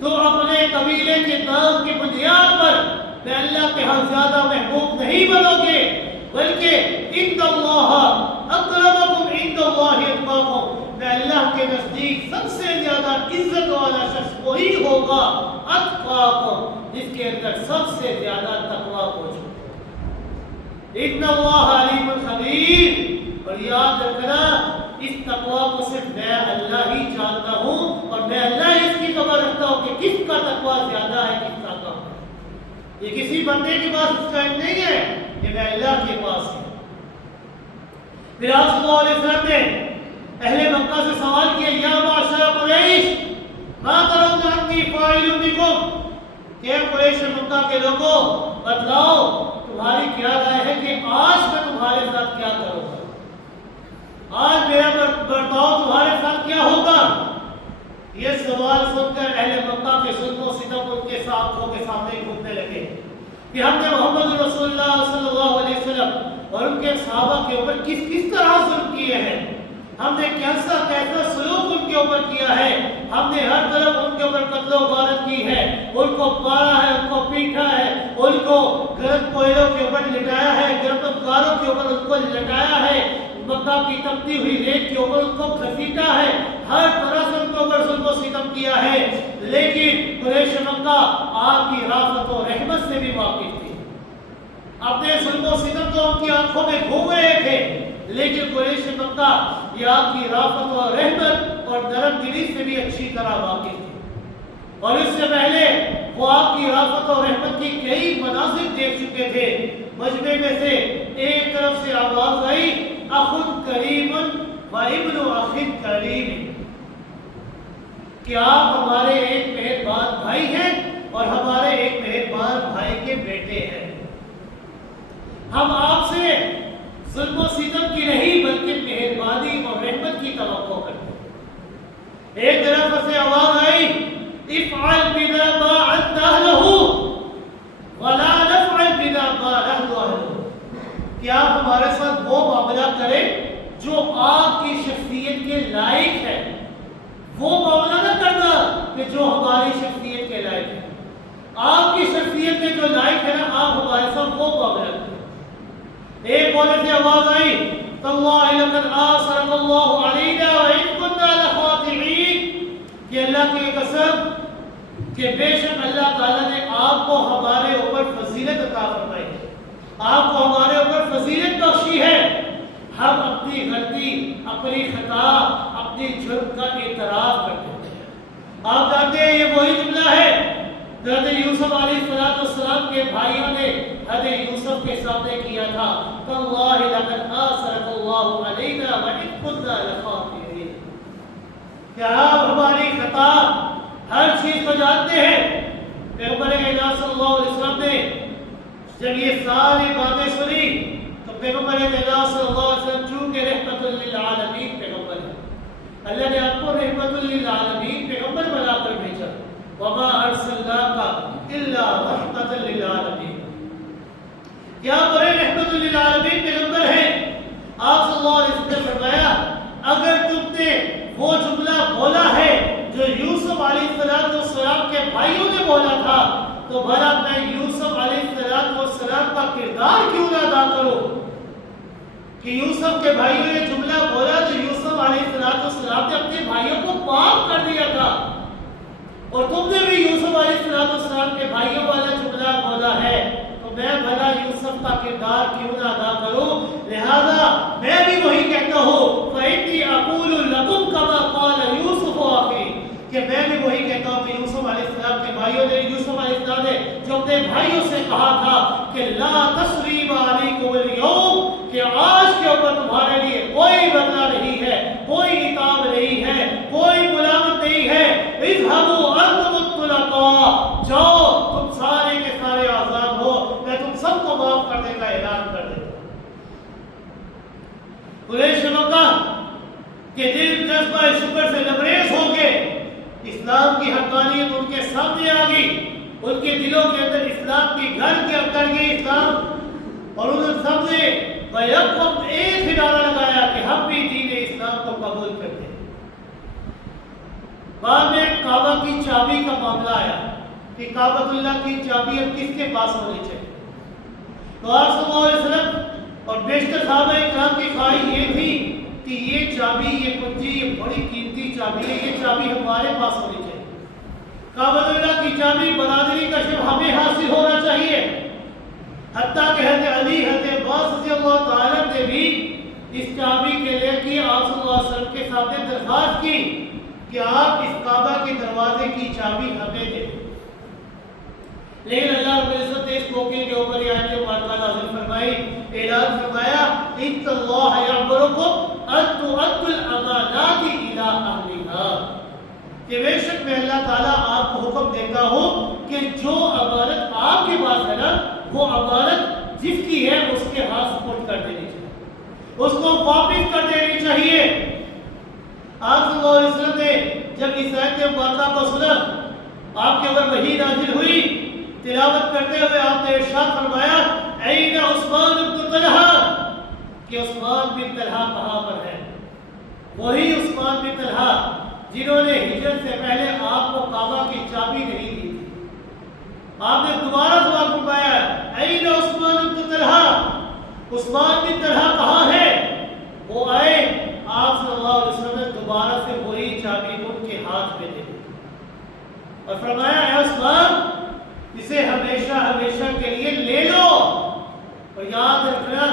تو اپنے قبیلے کے نام کی بنیاد پر میں اللہ کے ہاں زیادہ محبوب نہیں بنو گے، بلکہ عند اللہ اکرمکم عند اللہ اتقاکم، میں اللہ کے نزدیک سب سے زیادہ عزت والا شخص وہی ہوگا اتقاکم، جس کے اندر سب سے زیادہ تقوی موجود ہے۔ ان اللہ علیم خبیر، اور یاد رکھنا اس تقوی کو صرف میں اللہ ہی جانتا ہوں، اور میں اللہ اس کی خبر رکھتا ہوں کہ کس کا تقوی زیادہ ہے، کس کا کم ہے۔ یہ کسی بندے کے پاس اس کا علم نہیں ہے، یہ میں اللہ کے پاس ہے۔ پھر آپ صلی اللہ علیہ وسلم نے اہل مکہ سے سوال کیا، یا معاشر قریش ما ترون انی فاعل بکم، کہ قریش مکہ کے لوگوں بتلاؤ تمہاری کیا رائے ہے کہ آج میں تمہارے ساتھ کیا کروں گا، آج میرا برتاؤ تمہارے ساتھ کیا ہوگا۔ یہ سوال سن کر اہل مکہ کے ظلم و ستم ان کے آنکھوں کے سامنے گھومنے لگے کہ ہم نے محمد رسول اللہ صلی اللہ علیہ وسلم اور ان کے صحابہ کے اوپر کس کس طرح ظلم کیے ہیں، ہم نے کیسا کیسا سلوک ان کے اوپر کیا ہے، ہم نے ہر طرف ان کے اوپر قتل و غارت کی ہے، ان کو مارا ہے، ان کو پیٹا ہے، ان کو گرم کوئلوں کے اوپر لٹایا ہے، گرم انگاروں کے اوپر ان کو لٹایا ہے، مکہ کی تپتی ہوئی ریت کے اوپر ان کو گھسیٹا ہے، ہر طرح سے ان کے اوپر ظلم و ستم کیا ہے۔ لیکن قریش مکہ آپ کی رافت و رحمت سے بھی واقف تھی، اپنے ظلم و ستم تو ان کی آنکھوں میں گھوم رہے تھے، لیکن قریش مکہ یہ آپ کی رافت و رحمت اور نرم دلی سے بھی اچھی طرح واقف تھی، اور اس سے پہلے وہ آپ کی رافت و رحمت کی کئی مناظر دیکھ چکے تھے۔ مجمع میں سے ایک طرف سے آواز آئی، اخ کریم و ابن اخ کریم، کہ آپ ہمارے ایک مہربان بھائی ہیں اور ہمارے ایک مہربان بھائی کے بیٹے ہیں، ہم آپ سے ظلم و ستم کی نہیں بلکہ مہربانی اور رحمت کی توقع کرتے ہیں۔ ایک طرف سے آواز آئی، افعل بنا ما انت اہلہ ولا نفعل بنا ما نحن اہلہ، کہ آپ ہمارے ساتھ وہ معاملہ کریں جو آپ کی شخصیت کے لائق ہے، وہ معاملہ نہ کرنا کہ جو ہماری شخصیت کے لائق ہے، آپ کی شخصیت کے جو لائق ہے نا آپ ہمارے ساتھ وہ معاملہ کریں۔ ایک بولے سے آواز آئی، تاللہ لقد آثرک اللہ علینا وإن كنا لخاطئین، کہ اللہ کی قسم کہ بے شک اللہ تعالیٰ نے آپ کو ہمارے اوپر فضیلت عطا فرمائی ہے، آپ کو ہمارے اوپر فضیلت بخشی ہے، ہم اپنی غلطی، اپنی خطا، اپنی جرم کا اعتراف کرتے ہیں۔ آپ جانتے ہیں یہ وہی جملہ ہے حضرت یوسف علیہ السلام کے بھائیوں نے حضرت یوسف کے سامنے کیا تھا، تاللہ لقد آثرک اللہ علینا وإن كنا لخاطئین، کہ آپ ہماری خطا ہر چیز کو جانتے ہیں۔ پیغمبر اعظم صلی اللہ علیہ وسلم نے جب یہ ساری باتیں سنی تو پیغمبر اعظم صلی اللہ علیہ وسلم چونکہ رحمت للعالمین پیغمبر ہے، اللہ نے آپ کو رحمت للعالمین پیغمبر بنا کر بھیجا، وما ارسلناک الا رحمت للعالمین، کیا بڑے رحمت للعالمین پیغمبر ہیں۔ آپ صلی اللہ علیہ وسلم نے فرمایا اگر تم نے وہ جملہ بولا ہے جو یوسف علیہ السلام کے بھائیوں نے بولا تھا تو بھلا میں یوسف علیہ السلام کا کردار کیوں نہ ادا کروں، کہ یوسف کے بھائیوں نے جملہ بولا تو یوسف علیہ السلام نے اپنے بھائیوں کو معاف کر دیا تھا، اور تم نے بھی یوسف علیہ السلام کے بھائیوں والا جملہ بولا ہے، تو میں بھلا یوسف کا کردار کیوں نہ ادا کروں، لہذا میں بھی وہی کہتا ہوں فإنی اقول لکم کما قال یوسف اخی، کہ میں بھی وہی کہتا ہوں کہ یوسف علیہ السلام کے بھائیوں نے، یوسف علیہ السلام نے جو اپنے بھائیوں سے کہا تھا کہ لا تثریب علیکم اليوم، کہ آج کے اوپر تمہارے لیے کوئی بدلہ نہیں ہے، کوئی عتاب نہیں ہے، کوئی ملامت نہیں ہے، اذهبوا انتم الطلقاء، جاؤ تم سارے کے سارے آزاد ہو، میں تم سب کو معاف کرنے کا اعلان کر دیتا ہوں۔ قریش مکہ کے دل جذبہ شکر سے لبریز ہو گئے، اسلام کی حقانیت ان کے سامنے آ گئی، ان کے دلوں کے اندر اسلام کی گھر کے کر گئی اسلام، اور انہوں سب نے بیک وقت ایک ہی نعرہ لگایا کہ ہم بھی دین اسلام کو قبول کرتے ہیں۔ بعد میں کعبہ کی چابی کا معاملہ آیا کہ کعبۃ اللہ کی چابی اب کس کے پاس ہونی چاہیے، تو آپ صلی اللہ علیہ وسلم اور بیشتر صحابہ اکرام کی خواہش یہ تھی کہ یہ چابی، یہ کنجی، یہ بڑی قیمتی چابی ہے، یہ چابی ہمارے پاس ہونی چاہیے، کعبۃ اللہ کی چابی برادری کا شرف ہمیں حاصل ہونا چاہیے۔ حتیٰ کہ حضرت علی، حضرت عباس رضی اللہ تعالیٰ نے بھی اس چابی کے لیے کی آپ صلی اللہ علیہ وسلم کے سامنے درخواست کی کہ آپ اس کعبہ کے دروازے کی چابی ہمیں دیں، لیکن اللہ رب العزت نے اس موقع کے اوپر یہ آیت مبارکہ نازل فرمائی، اعلان فرمایا ان اللہ یامرکم ان تؤدوا الامانات الی اہلها، کہ بے شک میں اللہ تعالیٰ آپ کو حکم دیتا ہوں کہ جو امانت آپ کے پاس ہے نا، وہ امانت جس کی ہے اس کے ہاتھ سپرد کر دینی چاہیے، اس کو واپس کر دینی چاہیے۔ آپ صلی اللہ علیہ وسلم نے جب اس آیت مبارکہ کو سنا، آپ کے اوپر وحی نازل ہوئی، تلاوت کرتے ہوئے آپ نے ارشاد فرمایا این عثمان بن طلحہ، کہ عثمان بن طلحہ کہاں پر ہے؟ وہی عثمان بن طلحہ جنہوں نے ہجرت سے پہلے آپ کو کعبہ کی چابی نہیں دی تھی۔ آپ نے دوبارہ سوال فرمایا این عثمان بن طلحہ، عثمان بن طلحہ کہاں ہے؟ وہ آئے، آپ صلی اللہ علیہ وسلم نے دوبارہ سے وہی چابی ان کے ہاتھ میں دے دی اور فرمایا اے عثمان، اسے ہمیشہ ہمیشہ کے لیے لے لو، اور یاد رکھنا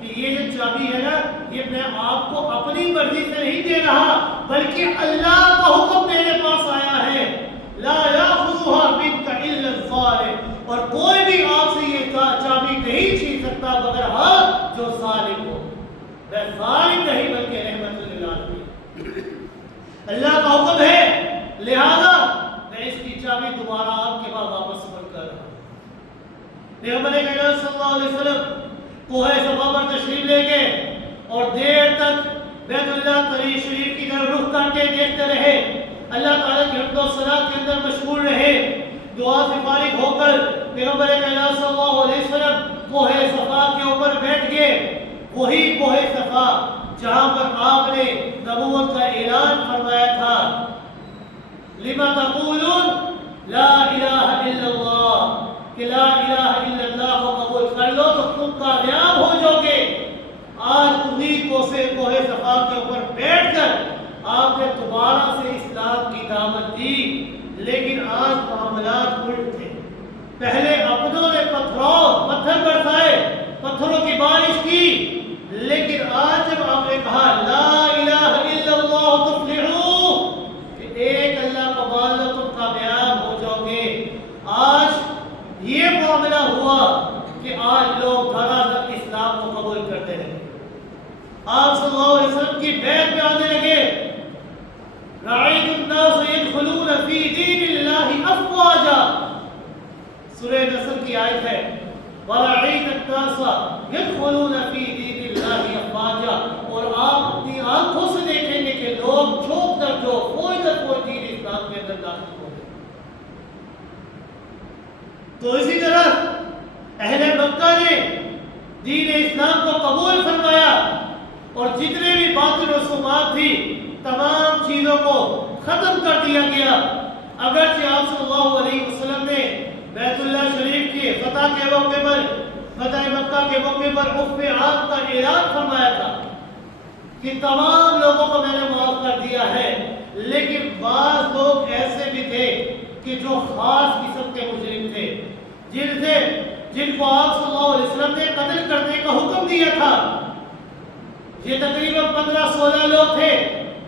کہ یہ جو چابی ہے نا، یہ میں آپ کو اپنی مرضی سے نہیں دے رہا، بلکہ اللہ کا حکم میرے پاس آیا ہے، لا یاخذها منک الا الظالم، اور کوئی بھی آپ سے یہ چابی نہیں چھین سکتا مگر ہاں جو ظالم ہو، میں ظالم نہیں بلکہ رحمت للعالمین، اللہ کا حکم ہے، لہذا میں اس کی چابی دوبارہ آپ کے پاس واپس کر رہا ہوں۔ پیغمبر اکرم صلی اللہ علیہ وسلم کوہ صفا پر تشریف لے کے اور دیر تک بیت اللہ شریف کی طرف رخ کر کے دیکھتے رہے، اللہ تعالیٰ کی حمد و ثنا کے اندر مشغول رہے، دعا سے فارغ ہو کر پیغمبر اکرم صلی اللہ علیہ وسلم کوہ صفا کے اوپر بیٹھ گئے، وہی کوہ صفا جہاں پر آپ نے نبوت کا اعلان فرمایا تھا، لما تقولون لا الہ الا اللہ، کہ لا الہ الا اللہ کو قبول کر لو تو تم کامیاب ہو جاؤ گے۔ آج انہی کوہ صفا کے اوپر بیٹھ کر آپ نے دوبارہ سے اسلام کی دعوت دی، لیکن آج معاملات الٹ تھے، پہلے اپنوں نے پتھر برسائے، پتھروں کی بارش کی، لیکن آج جب آپ نے کہا لا الہ الا اللہ تفلحوا، کہ ایک اللہ کا مان لو تم کامیاب ہو جاؤ گے، آج یہ معاملہ ہوا کہ آج لوگ دھڑا اسلام کو قبول کرتے ہیں، آپ صلی اللہ علیہ وسلم کی بیعت میں آنے لگے، رأیت الناس يدخلون فی دین اللہ افواجا، سورہ نصر کی آیت ہے، وَرَأَيْتَ النَّاسَ يَدْخُلُونَ فِي دِينِ اللَّهِ أَفْوَاجًا، اور آپ اپنی آنکھوں سے دیکھیں گے کہ لوگ جھوک در جو کوئی نہ کوئی دین اسلام کے اندر داخل ہو گئے۔ تو اسی طرح اہل مکہ نے دین اسلام کو قبول فرمایا اور جتنے بھی باطل رسومات تھی تمام چیزوں کو ختم کر دیا گیا، اگرچہ آپ صلی اللہ علیہ وسلم نے بیت اللہ شریف کی فتح کے موقع پر، فتح مکہ کے موقع پر عفو عام کا اعلان فرمایا تھا کہ تمام لوگوں کو میں نے معاف کر دیا ہے، لیکن بعض لوگ ایسے بھی تھے کہ جو خاص قسم کے مجرم تھے، جن کو آپ صلی اللہ علیہ وسلم نے قتل کرنے کا حکم دیا تھا۔ یہ تقریباً 15-16 لوگ تھے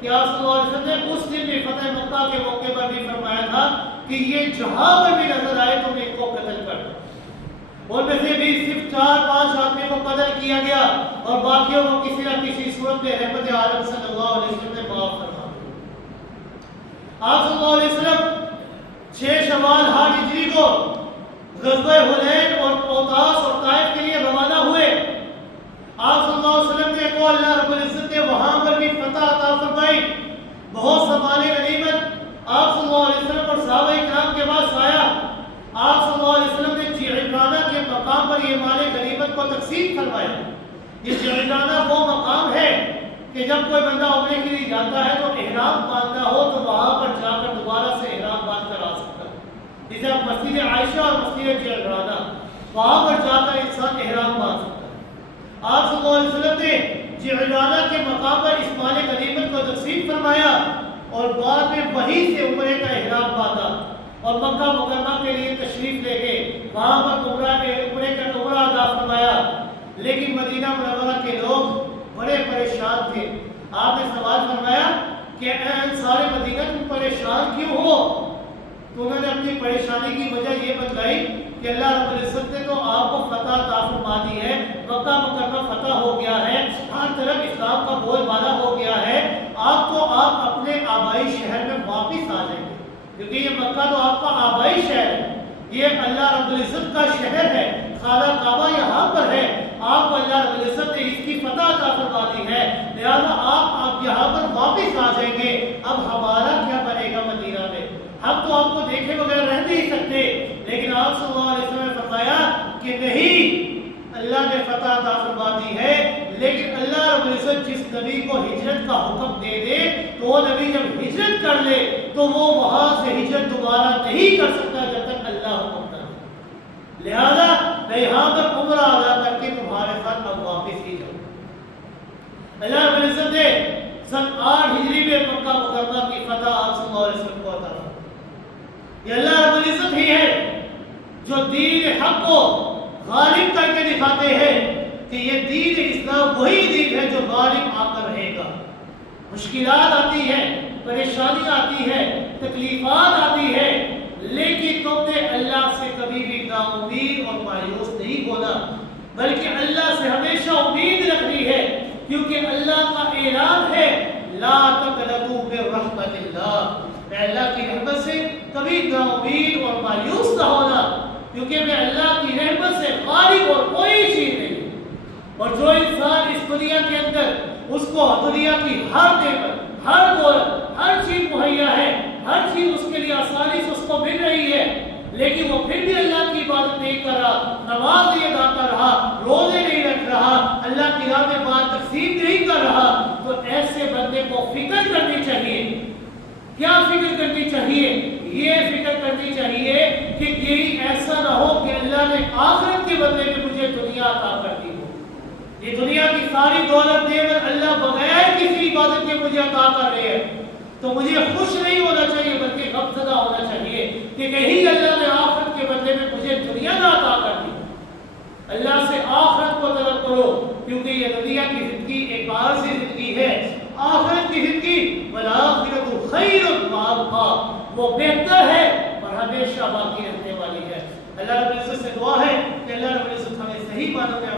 کہ آپ صلی اللہ علیہ وسلم نے اس دن بھی فتح مکہ کے موقع پر بھی فرمایا تھا کہ یہ جہاں پر بھی نظر آئے تو ان کو قتل کر دو، ان میں سے بھی صرف 4-5 آدمی کو قتل کیا گیا اور باقیوں کو کسی نہ کسی صورت میں رحمت عالم صلی اللہ علیہ وسلم نے معاف فرما دیا۔ آپ صلی اللہ علیہ وسلم 6 شوال 8 ہجری کو غزوہ حنین اور اوطاس اور طائف کے لیے روانہ ہوئے۔ آپ صلی اللہ علیہ وسلم نے کو اللہ رب العزت تقسیم فرمایا. یہ جعرانہ وہ مقام ہے کہ جب کوئی بندہ عمرے کے لیے جاتا ہے تو احرام باندھنا ہو تو وہاں پر جا کر دوبارہ سے احرام باندھ کر آ سکتا ہے. جسے آپ مسجد عائشہ اور مسجد جعرانہ وہاں پر جا کر انسان احرام باندھ سکتا ہے. آپ صلی اللہ علیہ وسلم نے جعرانہ کے مقام پر اس مال غنیمت کو تقسیم فرمایا اور بعد میں وہیں سے عمرے کا احرام باندھا اور مکہ مکرمہ کے لیے تشریف لے گئے. وہاں پر عمرے کا عمرہ ادا فرمایا. لیکن مدینہ منورہ کے لوگ بڑے پریشان تھے. آپ نے سوال فرمایا کہ اے سارے مدینہ تم پریشان کیوں ہو؟ تو انہوں نے اپنی پریشانی کی وجہ یہ بتلائی کہ اللہ رب العزت نے تو آپ کو فتح عطا فرما دی ہے، مکہ مکرمہ فتح ہو گیا ہے، ہر طرف اسلام کا بول بالا ہو گیا ہے. آپ اپنے آبائی شہر میں واپس آ جائیں گے کیونکہ یہ مکہ تو آپ کا آبائی شہر ہے، یہ اللہ رب العزت کا شہر ہے، خانہ کعبہ یہاں پر ہے. آپ کو اللہ رب العزت نے اس کی فتح عطا فرما دی ہے، لہذا آپ یہاں پر واپس آ جائیں گے. اب ہمارا کیا بنے گا مدینہ میں؟ ہم تو آپ کو دیکھے بغیر رہ نہیں سکتے. لیکن آپ صلی اللہ علیہ وسلم نے فرمایا کہ نہیں، اللہ نے فتح عطا فرما دی ہے، لیکن اللہ رب العزت جس نبی کو ہجرت کا حکم دے دے تو وہ نبی جب ہجرت کر لے تو وہ وہاں سے ہجرت دوبارہ نہیں کر سکتا جب تک اللہ حکم نہ دے. لہذا میں یہاں پر عمرہ ادا کر کے تمہارے ساتھ اب واپس ہی جاؤں. اللہ رب العزت نے سن 8 ہجری میں مکہ مکرمہ کی فتح آپ صلی اللہ علیہ وسلم کو عطا فرمائی. یہ اللہ رب العزت ہی ہے جو دین حق کو غالب کر کے دکھاتے ہیں کہ یہ دین اسلام وہی دین ہے جو غالب آ کر رہے گا. مشکلات آتی ہیں، پریشانی آتی ہے، تکلیفات آتی ہے، لیکن تم نے اللہ سے کبھی بھی نا امید اور مایوس نہیں ہونا، بلکہ اللہ سے ہمیشہ امید رکھنی ہے، کیونکہ اللہ کا اعلان ہے لا تقنطوا من رحمت اللہ. میں اللہ کی رحمت سے کبھی نا امید اور مایوس نہ ہونا، کیونکہ میں اللہ کی رحمت سے غالب اور کوئی چیز نہیں. اور جو انسان اس دنیا کے اندر اس کو دنیا کی ہر نعمت، ہر دولت، ہر چیز مہیا ہے، ہر چیز اس کے لیے آسانی سے اس کو مل رہی ہے، لیکن وہ پھر بھی اللہ کی عبادت نہیں کر رہا، نماز نہیں ادا کر رہا، روزے نہیں رکھ رہا، اللہ کی راہ میں مال تقسیم نہیں کر رہا، تو ایسے بندے کو فکر کرنی چاہیے. کیا فکر کرنی چاہیے؟ یہ فکر کرنی چاہیے کہ یہی ایسا نہ ہو کہ اللہ نے آخرت کے بدلے میں مجھے دنیا عطا کر دی ہو. یہ دنیا کی ساری دولت نعمت اللہ بغیر کسی عبادت کے مجھے عطا کر رہے ہیں تو مجھے خوش نہیں ہونا چاہیے بلکہ غمزدہ ہونا چاہیے کہ کہیں اللہ نے آخرت کے بدلے میں مجھے دنیا نہ عطا کر دی. اللہ سے آخرت کو طلب کرو کیونکہ یہ دنیا کی زندگی ایک عارضی زندگی ہے. آخرت کی زندگی والآخرۃ خیر وابقیٰ، وہ بہتر ہے اور ہمیشہ باقی رہنے والی ہے. اللہ رب العزت سے دعا ہے کہ اللہ رب العزت ہمیں صحیح معنوں میں